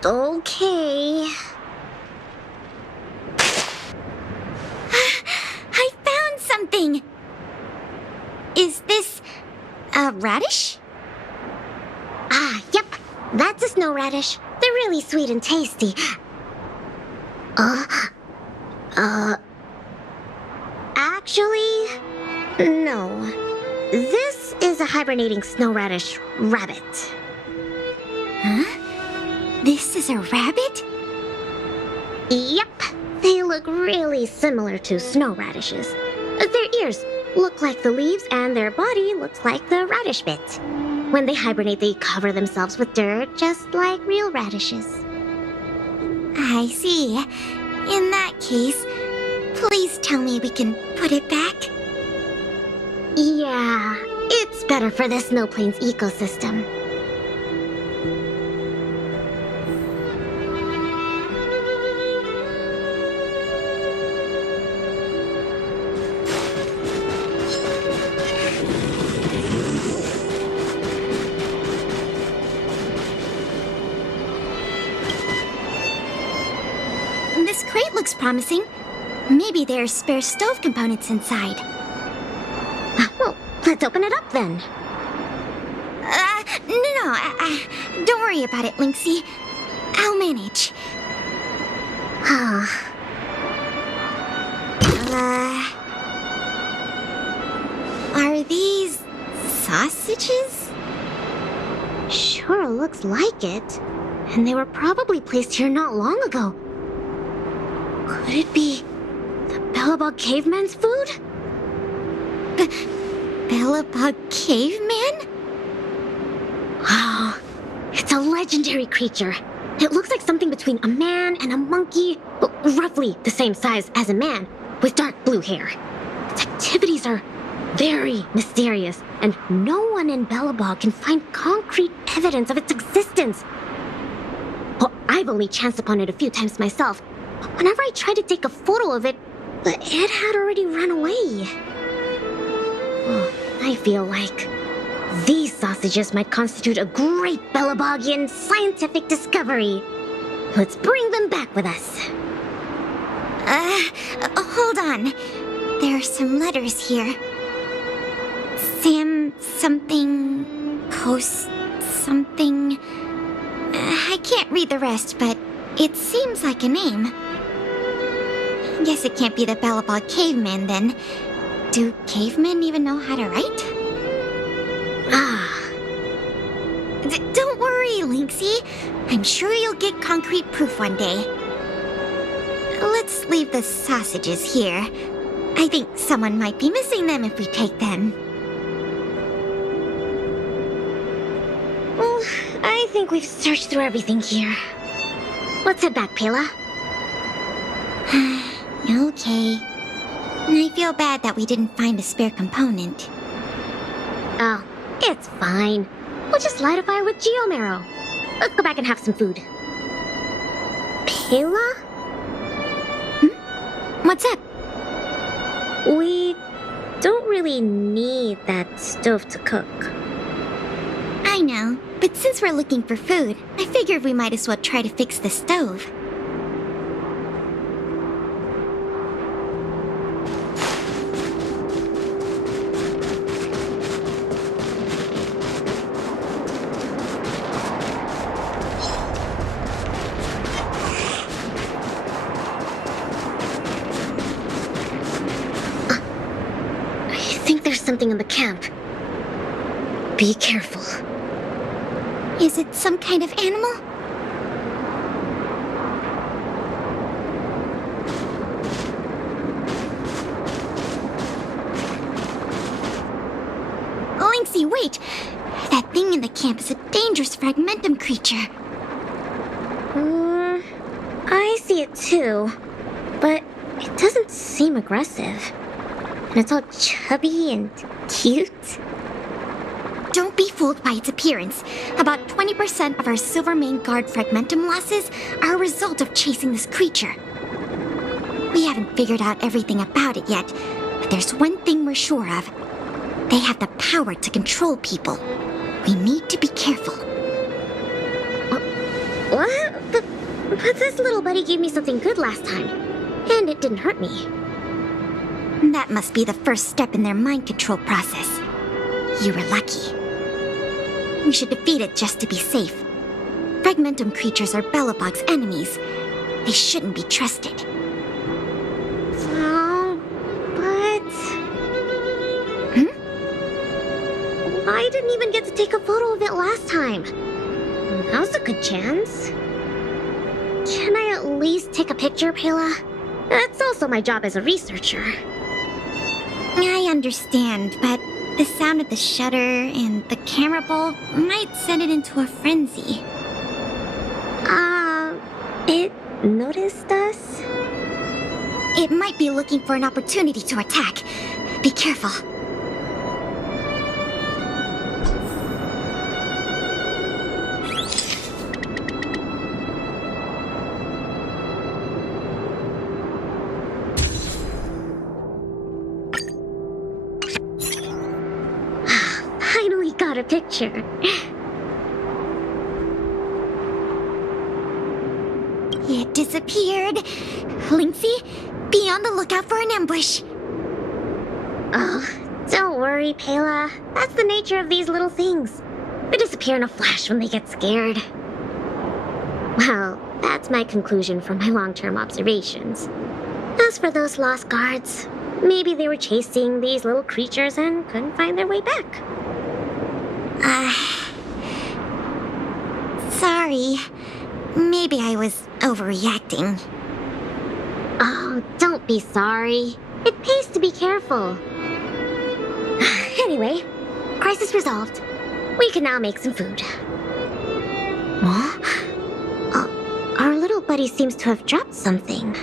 Okay. I found something. Is this a radish? Yep. That's a snow radish. They're really sweet and tasty. Actually, no. This is a hibernating snow radish rabbit. Huh? This is a rabbit? Yep. They look really similar to snow radishes. Their ears look like the leaves and their body looks like the radish bit. When they hibernate, they cover themselves with dirt, just like real radishes. I see. In that case, please tell me we can put it back. Yeah, it's better for the Snow Plains ecosystem. This crate looks promising. Maybe there's spare stove components inside. Well, let's open it up then. Don't worry about it, Lynxie. I'll manage. Are these sausages? Sure looks like it. And they were probably placed here not long ago. Could it be the Bellabog caveman's food? Bellabog caveman? Oh, it's a legendary creature. It looks like something between a man and a monkey, but roughly the same size as a man, with dark blue hair. Its activities are very mysterious, and no one in Bellabog can find concrete evidence of its existence. Well, I've only chanced upon it a few times myself, but whenever I tried to take a photo of it, it had already run away. Oh, I feel like these sausages might constitute a great Bellabogian scientific discovery. Let's bring them back with us. Hold on. There are some letters here. Sam something, Coast something. I can't read the rest, but it seems like a name. Guess it can't be the Bellabog caveman then. Do cavemen even know how to write? Don't worry, Lynxie. I'm sure you'll get concrete proof one day. Let's leave the sausages here. I think someone might be missing them if we take them. Well, I think we've searched through everything here. Let's head back, Pela. Okay. I feel bad that we didn't find a spare component. Oh, it's fine. We'll just light a fire with geomarrow. Let's go back and have some food. Pela? What's up? We don't really need that stove to cook. I know, but since we're looking for food, I figured we might as well try to fix the stove. Something in the camp. Be careful. Is it some kind of animal? Lynxie, wait! That thing in the camp is a dangerous fragmentum creature. I see it too, but it doesn't seem aggressive. And it's all chubby and cute. Don't be fooled by its appearance. About 20% of our Silver Main Guard fragmentum losses are a result of chasing this creature. We haven't figured out everything about it yet, but there's one thing we're sure of. They have the power to control people. We need to be careful. What? But this little buddy gave me something good last time, and it didn't hurt me. That must be the first step in their mind control process. You were lucky. We should defeat it just to be safe. Fragmentum creatures are Bellabog's enemies. They shouldn't be trusted. Oh, but... I didn't even get to take a photo of it last time. Now's a good chance. Can I at least take a picture, Pela? That's also my job as a researcher. I understand, but the sound of the shutter and the camera bulb might send it into a frenzy. It noticed us? It might be looking for an opportunity to attack. Be careful. Finally got a picture. It disappeared. Lynxie, be on the lookout for an ambush. Oh, don't worry, Pela. That's the nature of these little things. They disappear in a flash when they get scared. Well, that's my conclusion from my long-term observations. As for those lost guards, maybe they were chasing these little creatures and couldn't find their way back. Sorry. Maybe I was overreacting. Oh, don't be sorry. It pays to be careful. Anyway, crisis resolved. We can now make some food. What? Our little buddy seems to have dropped something.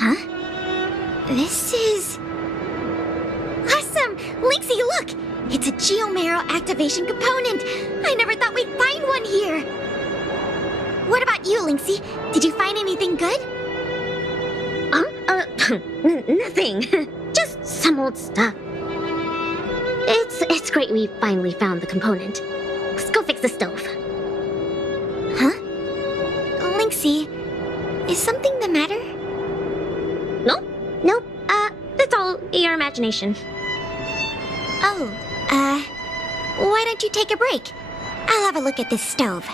Huh? This is... Awesome! Lynxie, look! It's a Geomarrow activation component! I never thought we'd find one here! What about you, Lynxie? Did you find anything good? Nothing. Just some old stuff. It's great we finally found the component. Let's go fix the stove. Huh? Lynxie, is something the matter? Nope. It's all your imagination. Oh, why don't you take a break? I'll have a look at this stove.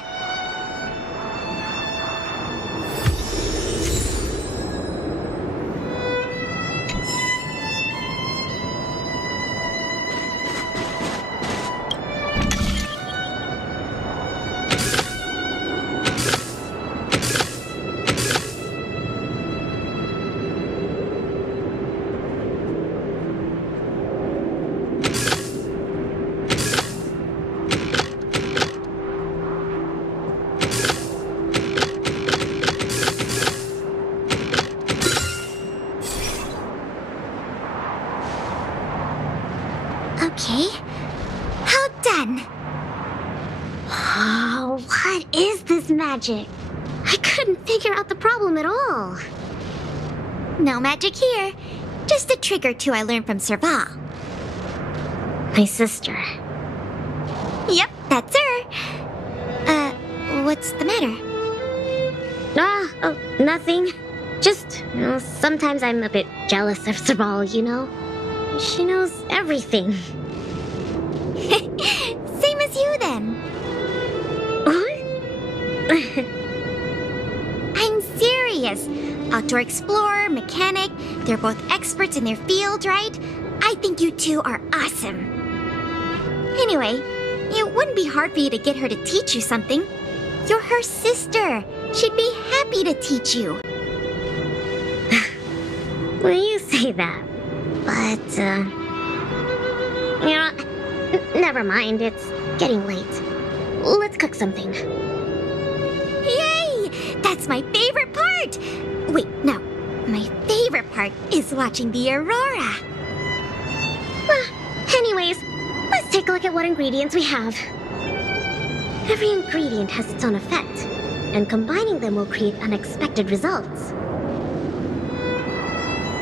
Okay. How done? Oh, what is this magic? I couldn't figure out the problem at all. No magic here. Just a trick or two I learned from Serval. My sister. Yep, that's her. What's the matter? Nothing. Just, sometimes I'm a bit jealous of Serval, you know? She knows everything. Same as you, then. What? I'm serious. Outdoor explorer, mechanic, they're both experts in their field, right? I think you two are awesome. Anyway, it wouldn't be hard for you to get her to teach you something. You're her sister. She'd be happy to teach you. Well, you say that. But, never mind. It's getting late. Let's cook something. Yay! That's my favorite part! Wait, no. My favorite part is watching the aurora. Anyways, let's take a look at what ingredients we have. Every ingredient has its own effect, and combining them will create unexpected results.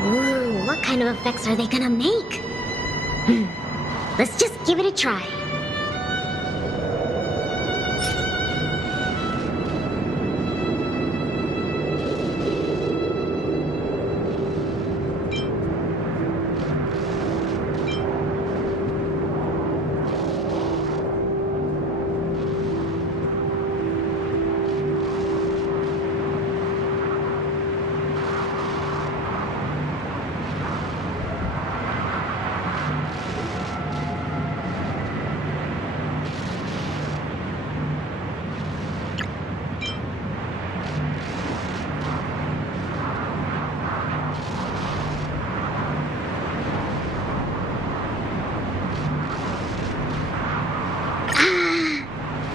Ooh, what kind of effects are they gonna make? Let's just give it a try.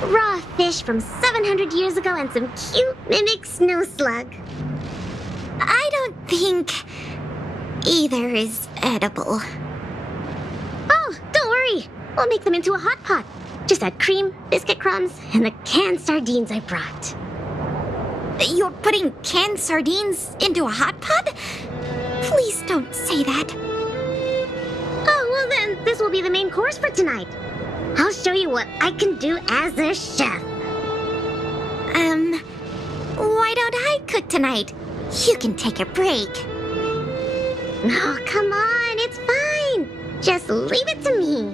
Raw fish from 700 years ago and some cute mimic snow slug. I don't think either is edible. Oh, don't worry. We'll make them into a hot pot. Just add cream, biscuit crumbs, and the canned sardines I brought. You're putting canned sardines into a hot pot? Please don't say that. Oh, well then, this will be the main course for tonight. I'll show you what I can do as a chef. Why don't I cook tonight? You can take a break. Oh, come on, it's fine. Just leave it to me.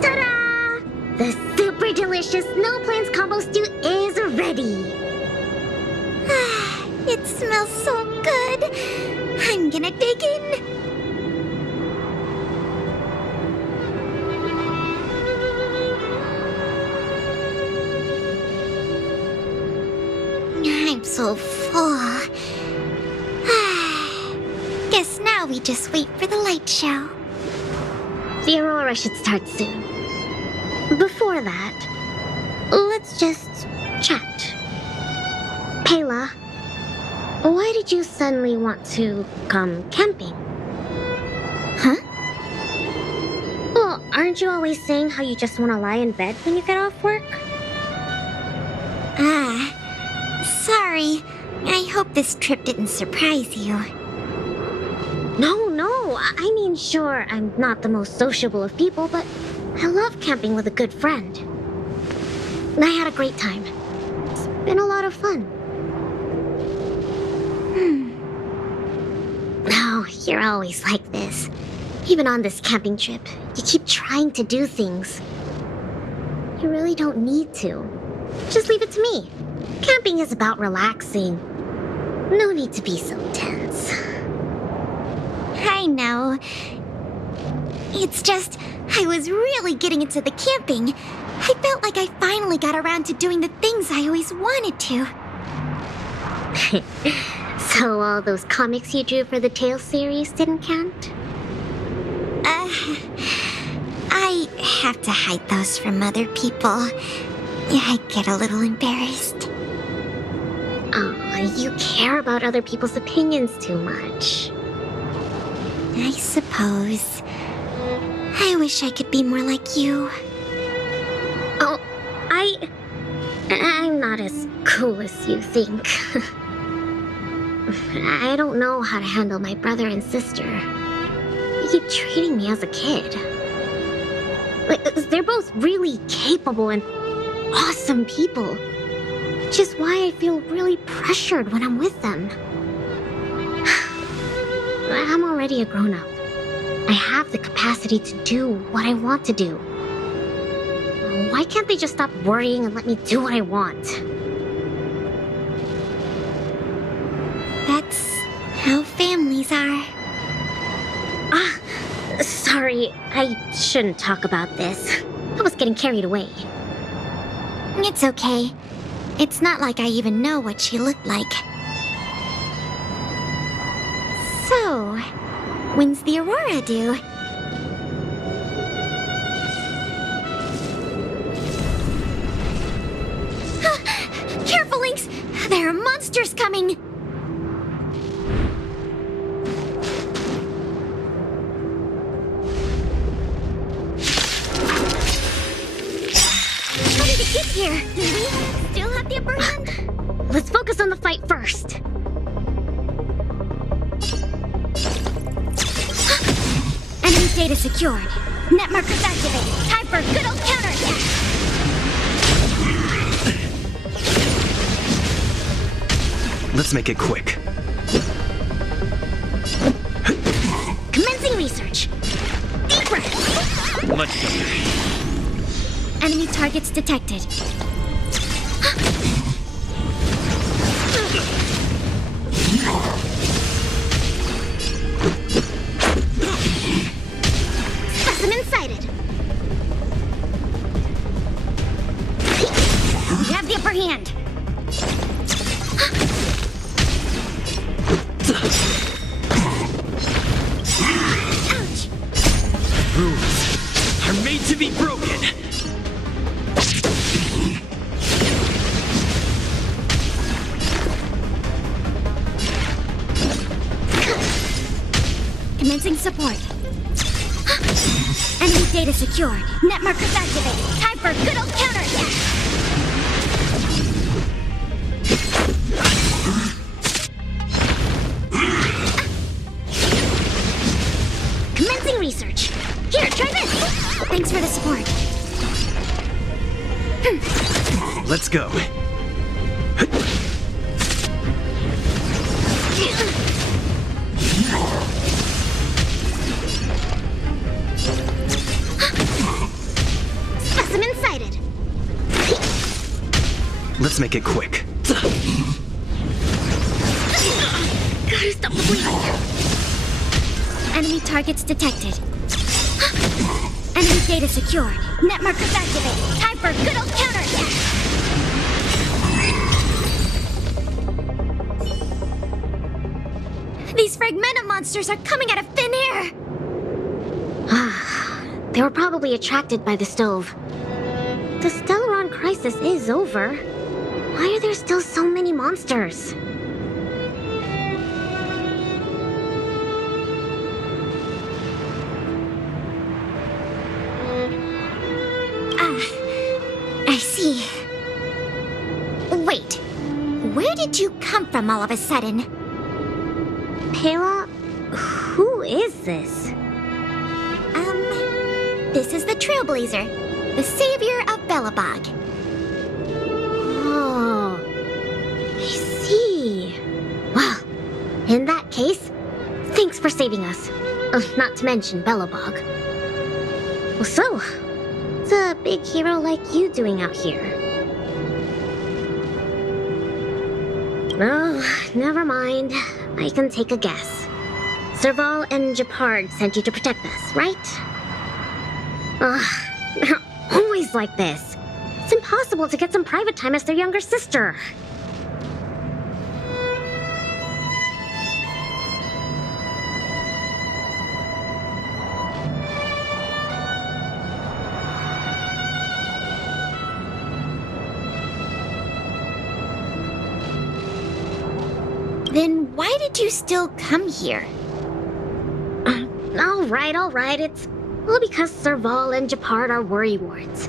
Ta-da! The super delicious No Plans Combo Stew is ready. It smells so good. I'm gonna dig in. I'm so full. Guess now we just wait for the light show. The aurora should start soon. Before that, let's just chat. Pela, why did you suddenly want to come camping? Huh? Well, aren't you always saying how you just want to lie in bed when you get off work? Sorry. I hope this trip didn't surprise you. No. I mean, sure, I'm not the most sociable of people, but I love camping with a good friend. I had a great time. It's been a lot of fun. Oh, you're always like this. Even on this camping trip, you keep trying to do things. You really don't need to. Just leave it to me. Camping is about relaxing. No need to be so tense. I know. It's just, I was really getting into the camping. I felt like I finally got around to doing the things I always wanted to. So all those comics you drew for the Tales series didn't count? I have to hide those from other people. I get a little embarrassed. You care about other people's opinions too much. I suppose. I wish I could be more like you. Oh, I'm not as cool as you think. I don't know how to handle my brother and sister. They keep treating me as a kid. Like, they're both really capable and awesome people. Which is why I feel really pressured when I'm with them. I'm already a grown-up. I have the capacity to do what I want to do. Why can't they just stop worrying and let me do what I want? That's how families are. Sorry, I shouldn't talk about this. I was getting carried away. It's okay. It's not like I even know what she looked like. So, when's the aurora due? Careful, Lynx! There are monsters coming! How did it get here? Do we still have the upper hand? Let's focus on the fight first. Enemy data secured. Net markers activated. Time for a good old counterattack. Let's make it quick. Commencing research. Deep breath. Let's go. Enemy targets detected. Specimen sighted. You have the upper hand. Ouch! Rules are made to be broken. Commencing support. Enemy data secured. Net markers activated. Time for a good old counterattack. Commencing research. Here, try this. Thanks for the support. Let's go. Specimen sighted. Let's make it quick. Gotta stop the bleeding. Enemy targets detected. Enemy data secured. Net markers activated. Time for a good old counterattack. These fragmentum monsters are coming out of thin air. They were probably attracted by the stove. The Stellaron crisis is over. Why are there still so many monsters? I see. Wait. Where did you come from all of a sudden? Pela, who is this? This is the Trailblazer, the savior of Belobog. Oh, I see. Well, in that case, thanks for saving us. Not to mention Belobog. Well, so, what's a big hero like you doing out here? No, never mind. I can take a guess. Serval and Japard sent you to protect us, right? They're always like this. It's impossible to get some private time as their younger sister. Then why did you still come here? All right. It's all because Serval and Japard are worrywarts.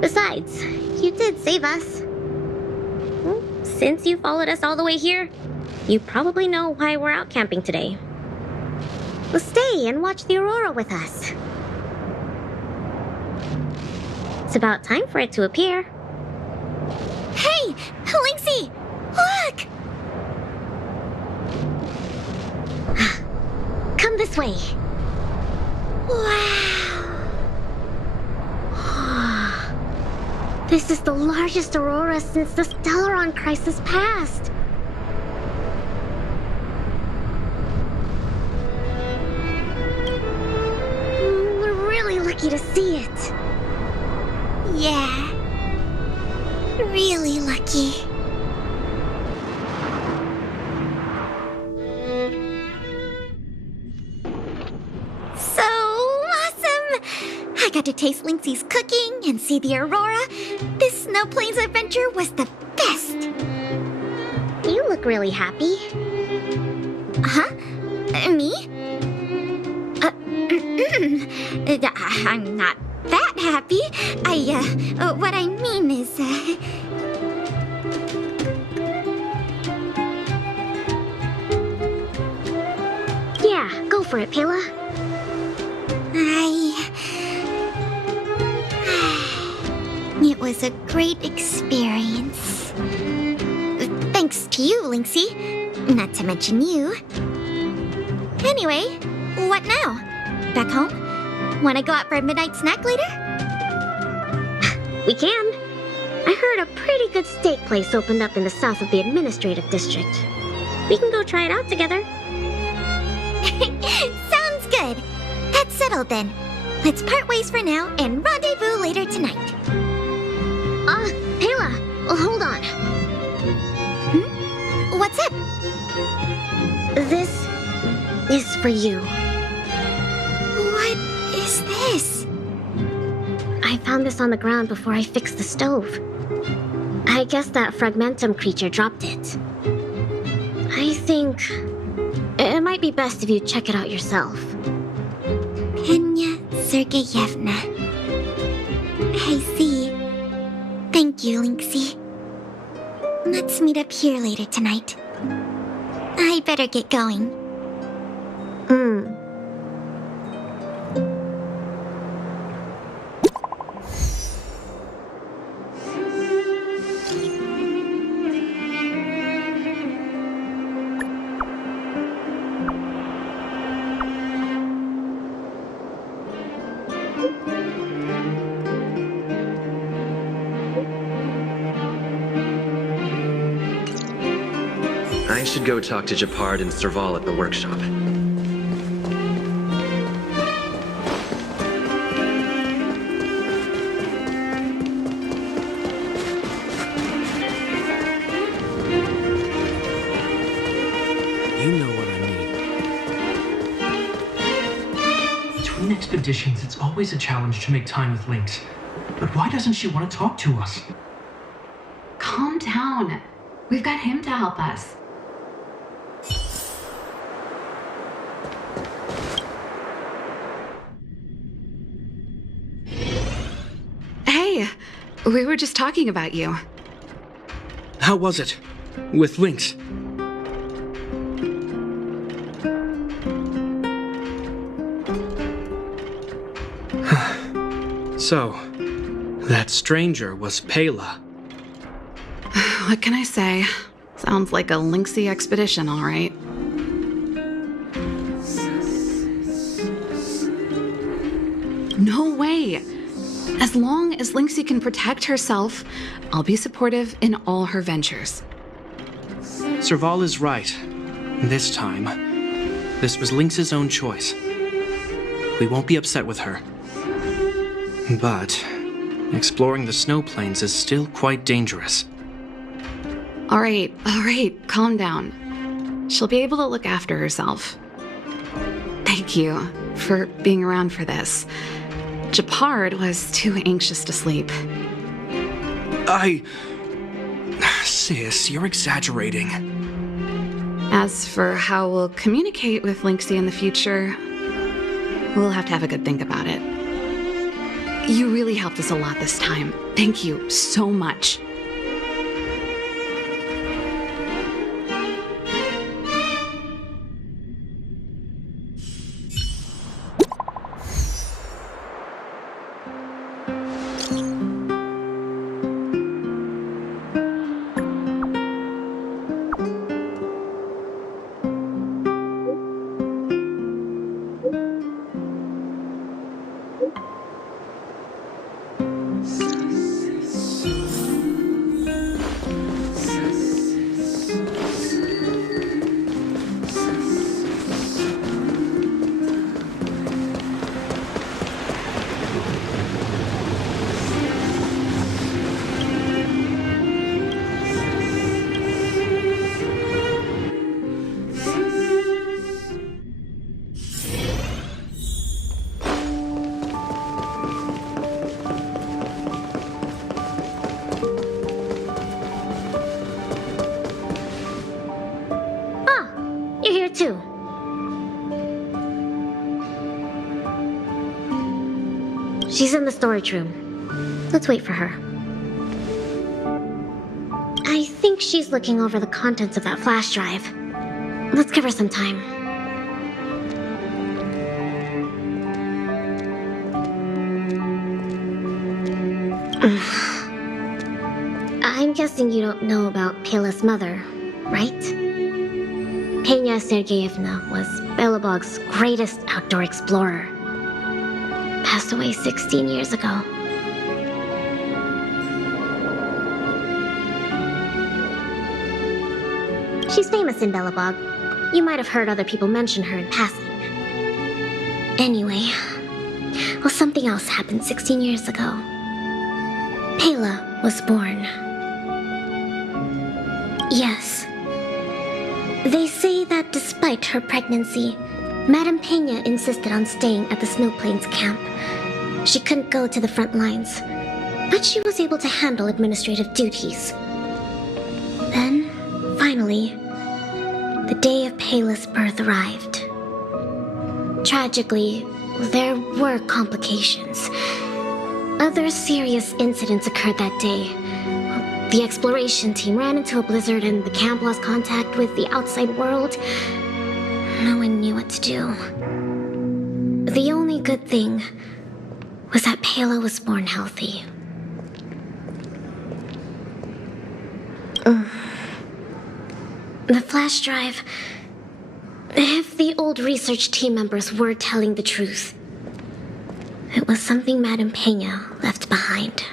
Besides, you did save us. Well, since you followed us all the way here, you probably know why we're out camping today. Well, stay and watch the aurora with us. It's about time for it to appear. Hey! Linksy! Look! Come this way. Wow! This is the largest aurora since the Stellaron crisis passed. We're really lucky to see it. Yeah. Really lucky. So awesome! I got to taste Linksy's cooking and see the aurora. This Snow Plains adventure was the best. You look really happy. Huh? Me? I'm not that happy. What I mean is, Yeah, go for it, Pela. It was a great experience. Thanks to you, Linksy. Not to mention you. Anyway, what now? Back home? Wanna go out for a midnight snack later? We can. I heard a pretty good steak place opened up in the south of the administrative district. We can go try it out together. Sounds good. That's settled then. Let's part ways for now and rendezvous later tonight. Pela, hold on. What's up? This is for you. What is this? I found this on the ground before I fixed the stove. I guess that fragmentum creature dropped it. I think it might be best if you check it out yourself. Penya Sergeyevna. I see. Thank you, Linksy. Let's meet up here later tonight. I better get going. I should go talk to Japard and Serval at the workshop. You know what I mean. Between expeditions, it's always a challenge to make time with Lynx. But why doesn't she want to talk to us? Calm down. We've got him to help us. Hey, we were just talking about you. How was it? With Lynx? So, that stranger was Pela. What can I say? Sounds like a Lynxy expedition, all right. No way! As long as Lynxy can protect herself, I'll be supportive in all her ventures. Serval is right. This time, this was Lynx's own choice. We won't be upset with her. But exploring the snow plains is still quite dangerous. All right, calm down. She'll be able to look after herself. Thank you for being around for this. Japard was too anxious to sleep. Sis, you're exaggerating. As for how we'll communicate with Lynxy in the future, we'll have to have a good think about it. You really helped us a lot this time. Thank you so much. Too. She's in the storage room. Let's wait for her. I think she's looking over the contents of that flash drive. Let's give her some time. I'm guessing you don't know about Pela's mother, right? Pena Sergeyevna was Belobog's greatest outdoor explorer. Passed away 16 years ago. She's famous in Belobog. You might have heard other people mention her in passing. Anyway, well, something else happened 16 years ago. Pela was born. Yes. They say that despite her pregnancy, Madame Pena insisted on staying at the Snow Plains camp. She couldn't go to the front lines, but she was able to handle administrative duties. Then, finally, the day of Pela's birth arrived. Tragically, there were complications. Other serious incidents occurred that day. The exploration team ran into a blizzard and the camp lost contact with the outside world. No one knew what to do. The only good thing was that Pela was born healthy. The flash drive... If the old research team members were telling the truth, it was something Madame Pena left behind.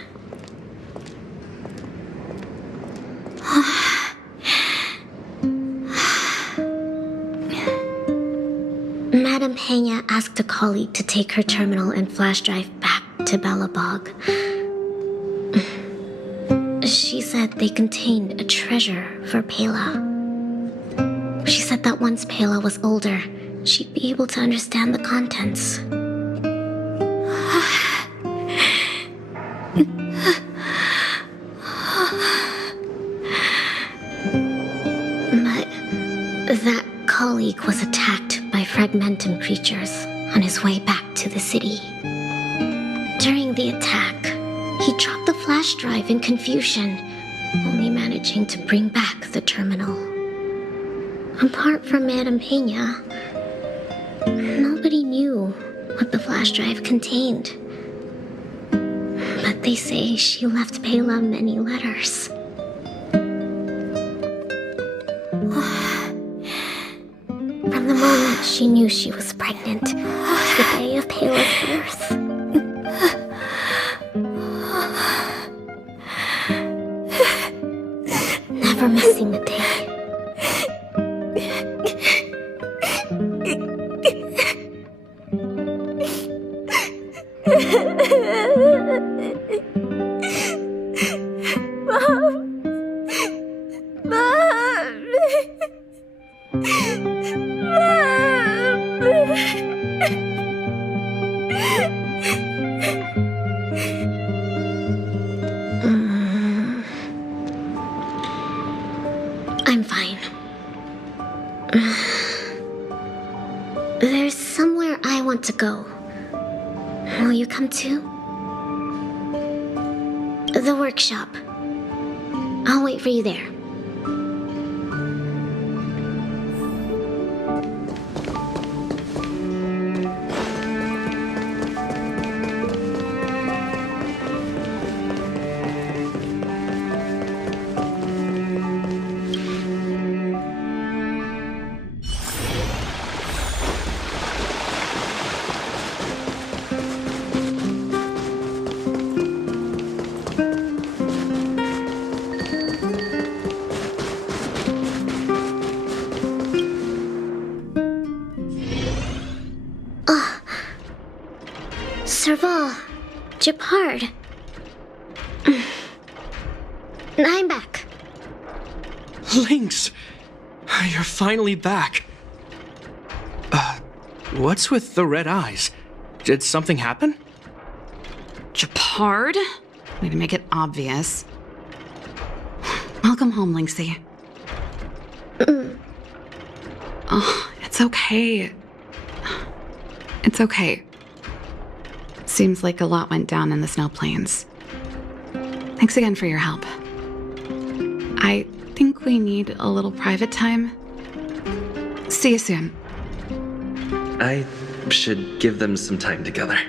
Madame Pena asked a colleague to take her terminal and flash drive back to Belobog. She said they contained a treasure for Pela. She said that once Pela was older, she'd be able to understand the contents. But that colleague was attacked by fragmentum creatures on his way back to the city. During the attack, he dropped the flash drive in confusion, only managing to bring back the terminal. Apart from Madame Pena, nobody knew what the flash drive contained. But they say she left Pela many letters. From the moment she knew she was pregnant to the day of Pela's birth. Never missing a day. I'm fine. There's somewhere I want to go. Will you come too? The workshop. I'll wait for you there. Serval, Japard. I'm back. Lynx! You're finally back. What's with the red eyes? Did something happen? Japard? Way to make it obvious. Welcome home, Lynxie. Oh, it's okay. It's okay. Seems like a lot went down in the snow plains. Thanks again for your help. I think we need a little private time. See you soon. I should give them some time together.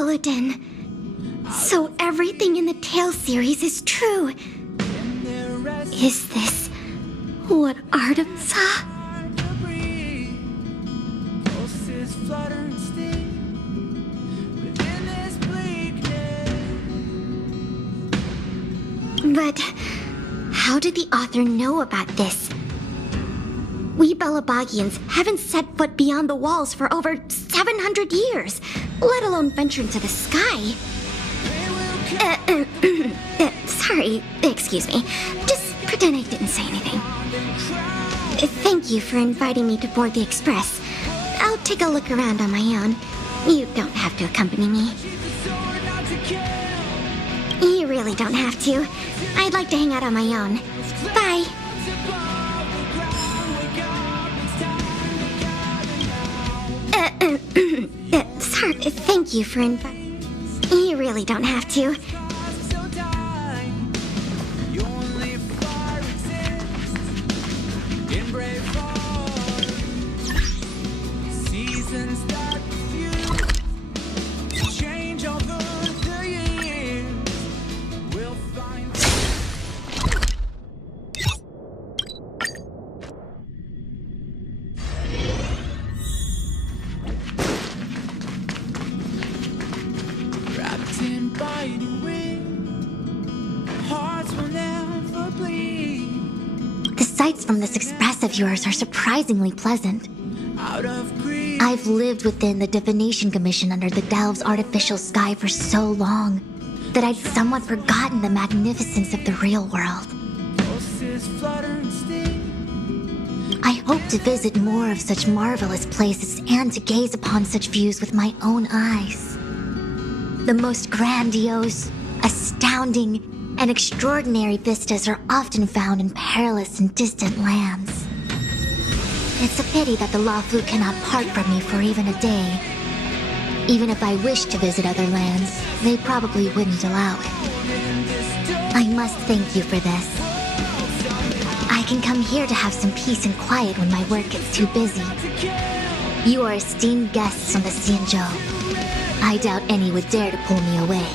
Eladin. So everything in the Tale series is true. Is this what Artem saw? But how did the author know about this? We Belabagians haven't set foot beyond the walls for over 700 years, let alone venture into the sky. Sorry, excuse me. Just pretend I didn't say anything. Thank you for inviting me to board the Express. I'll take a look around on my own. You don't have to accompany me. You really don't have to. I'd like to hang out on my own. Bye. Sorry, thank you for inviting. You really don't have to. The sights from this express of yours are surprisingly pleasant. I've lived within the Divination Commission under the Delve's artificial sky for so long that I'd somewhat forgotten the magnificence of the real world. I hope to visit more of such marvelous places and to gaze upon such views with my own eyes. The most grandiose, astounding, and extraordinary vistas are often found in perilous and distant lands. It's a pity that the Lafu cannot part from me for even a day. Even if I wished to visit other lands, they probably wouldn't allow it. I must thank you for this. I can come here to have some peace and quiet when my work gets too busy. You are esteemed guests on the Xianzhou. I doubt any would dare to pull me away.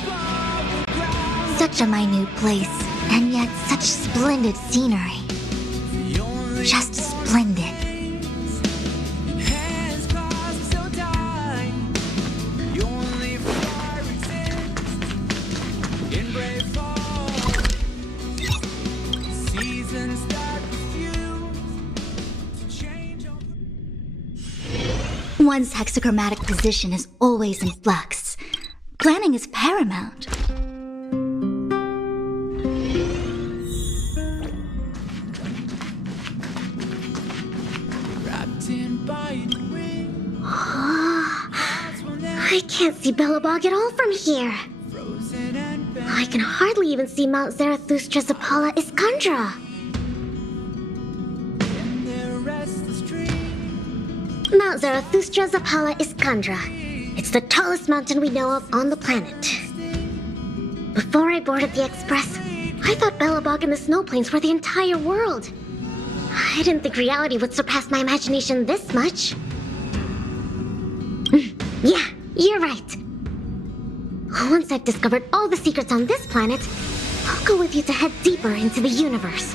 Such a minute place, and yet such splendid scenery. Just splendid. One's hexachromatic position is always in flux. Planning is paramount. I can't see Belobog at all from here. I can hardly even see Mount Zarathustra's Apollo Iskandra. Mount Zarathustra's Apollo Iskandra. It's the tallest mountain we know of on the planet. Before I boarded the Express, I thought Belobog and the Snow Plains were the entire world. I didn't think reality would surpass my imagination this much. Yeah, you're right. Once I've discovered all the secrets on this planet, I'll go with you to head deeper into the universe.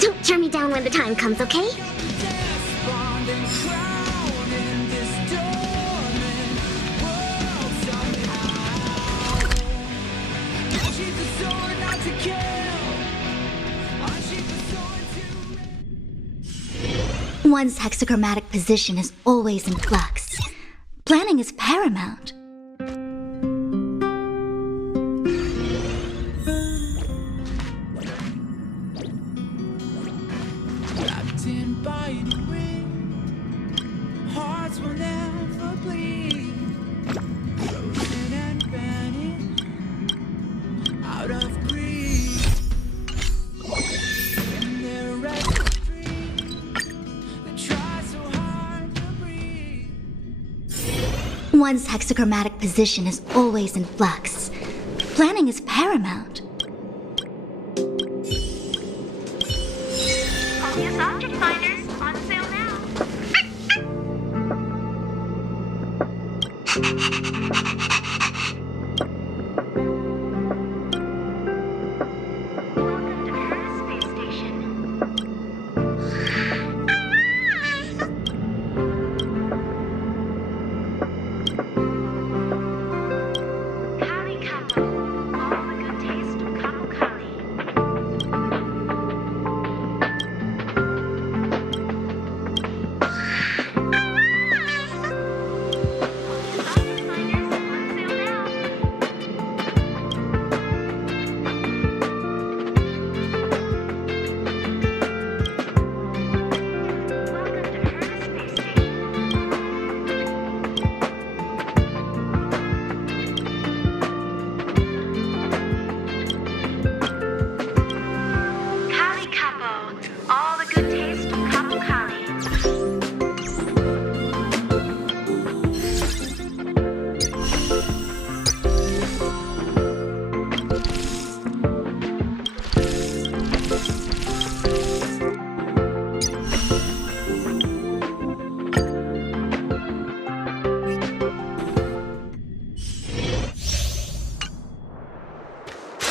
Don't turn me down when the time comes, okay? One's hexachromatic position is always in flux. Planning is paramount. Wrapped in biting wind, hearts will never bleed. Frozen and burning out of greed. In their restless dream, they try so hard to breathe. One's hexachromatic position is always in flux. Planning is paramount. Obvious object finders on sale now.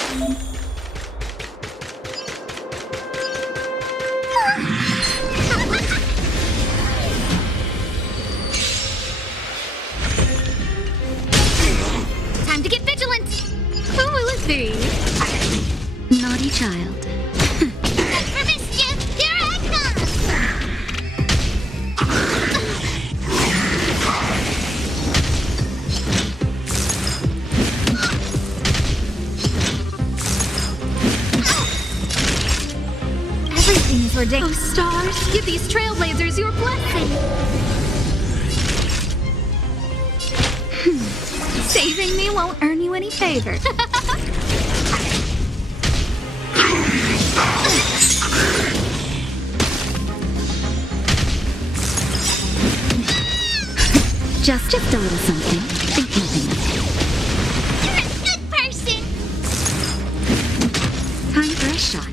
Time to get vigilant! Who will it be? Naughty child. For mischief, here I come! Everything is ordained. Oh, stars, give these trailblazers your blessing. Saving me won't earn you any favor. Just a little something. Think nothing of You're a good person! it. Time for a shot.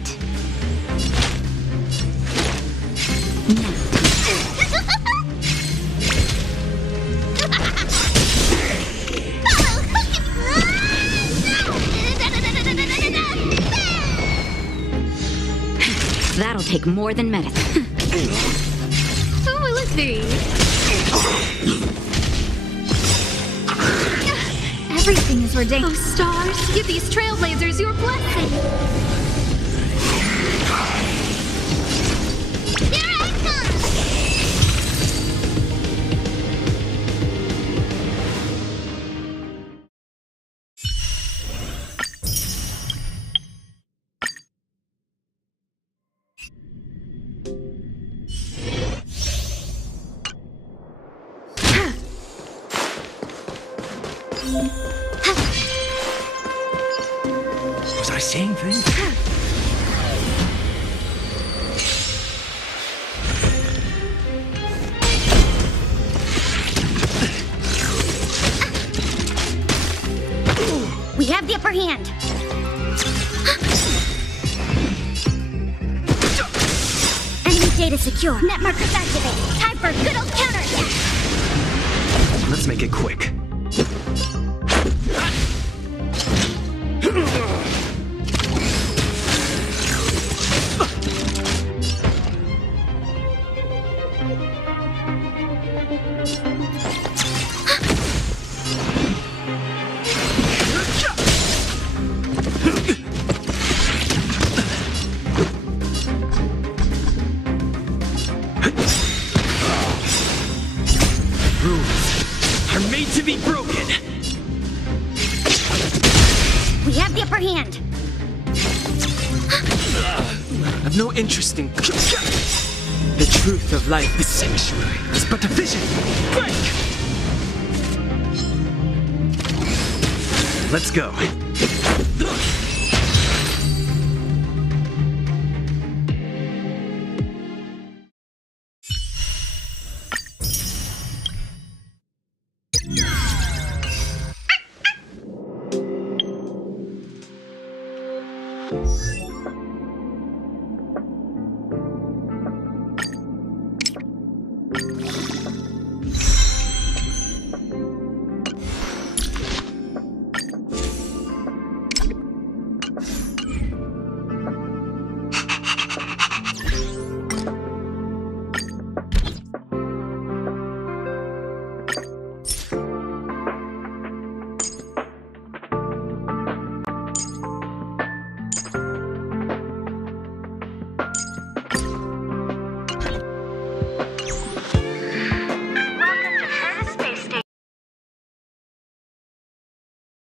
Now, that'll take more than medicine. Who will it be? Everything is ordained. Oh, stars, give these trailblazers your blessing. Here I come! Was I saying things? We have the upper hand. Enemy data secure. Net markers activated. Time for a good old counterattack. Let's make it quick. hand. I've no interest in... The truth of life, the sanctuary, is but a vision. Break! Let's go.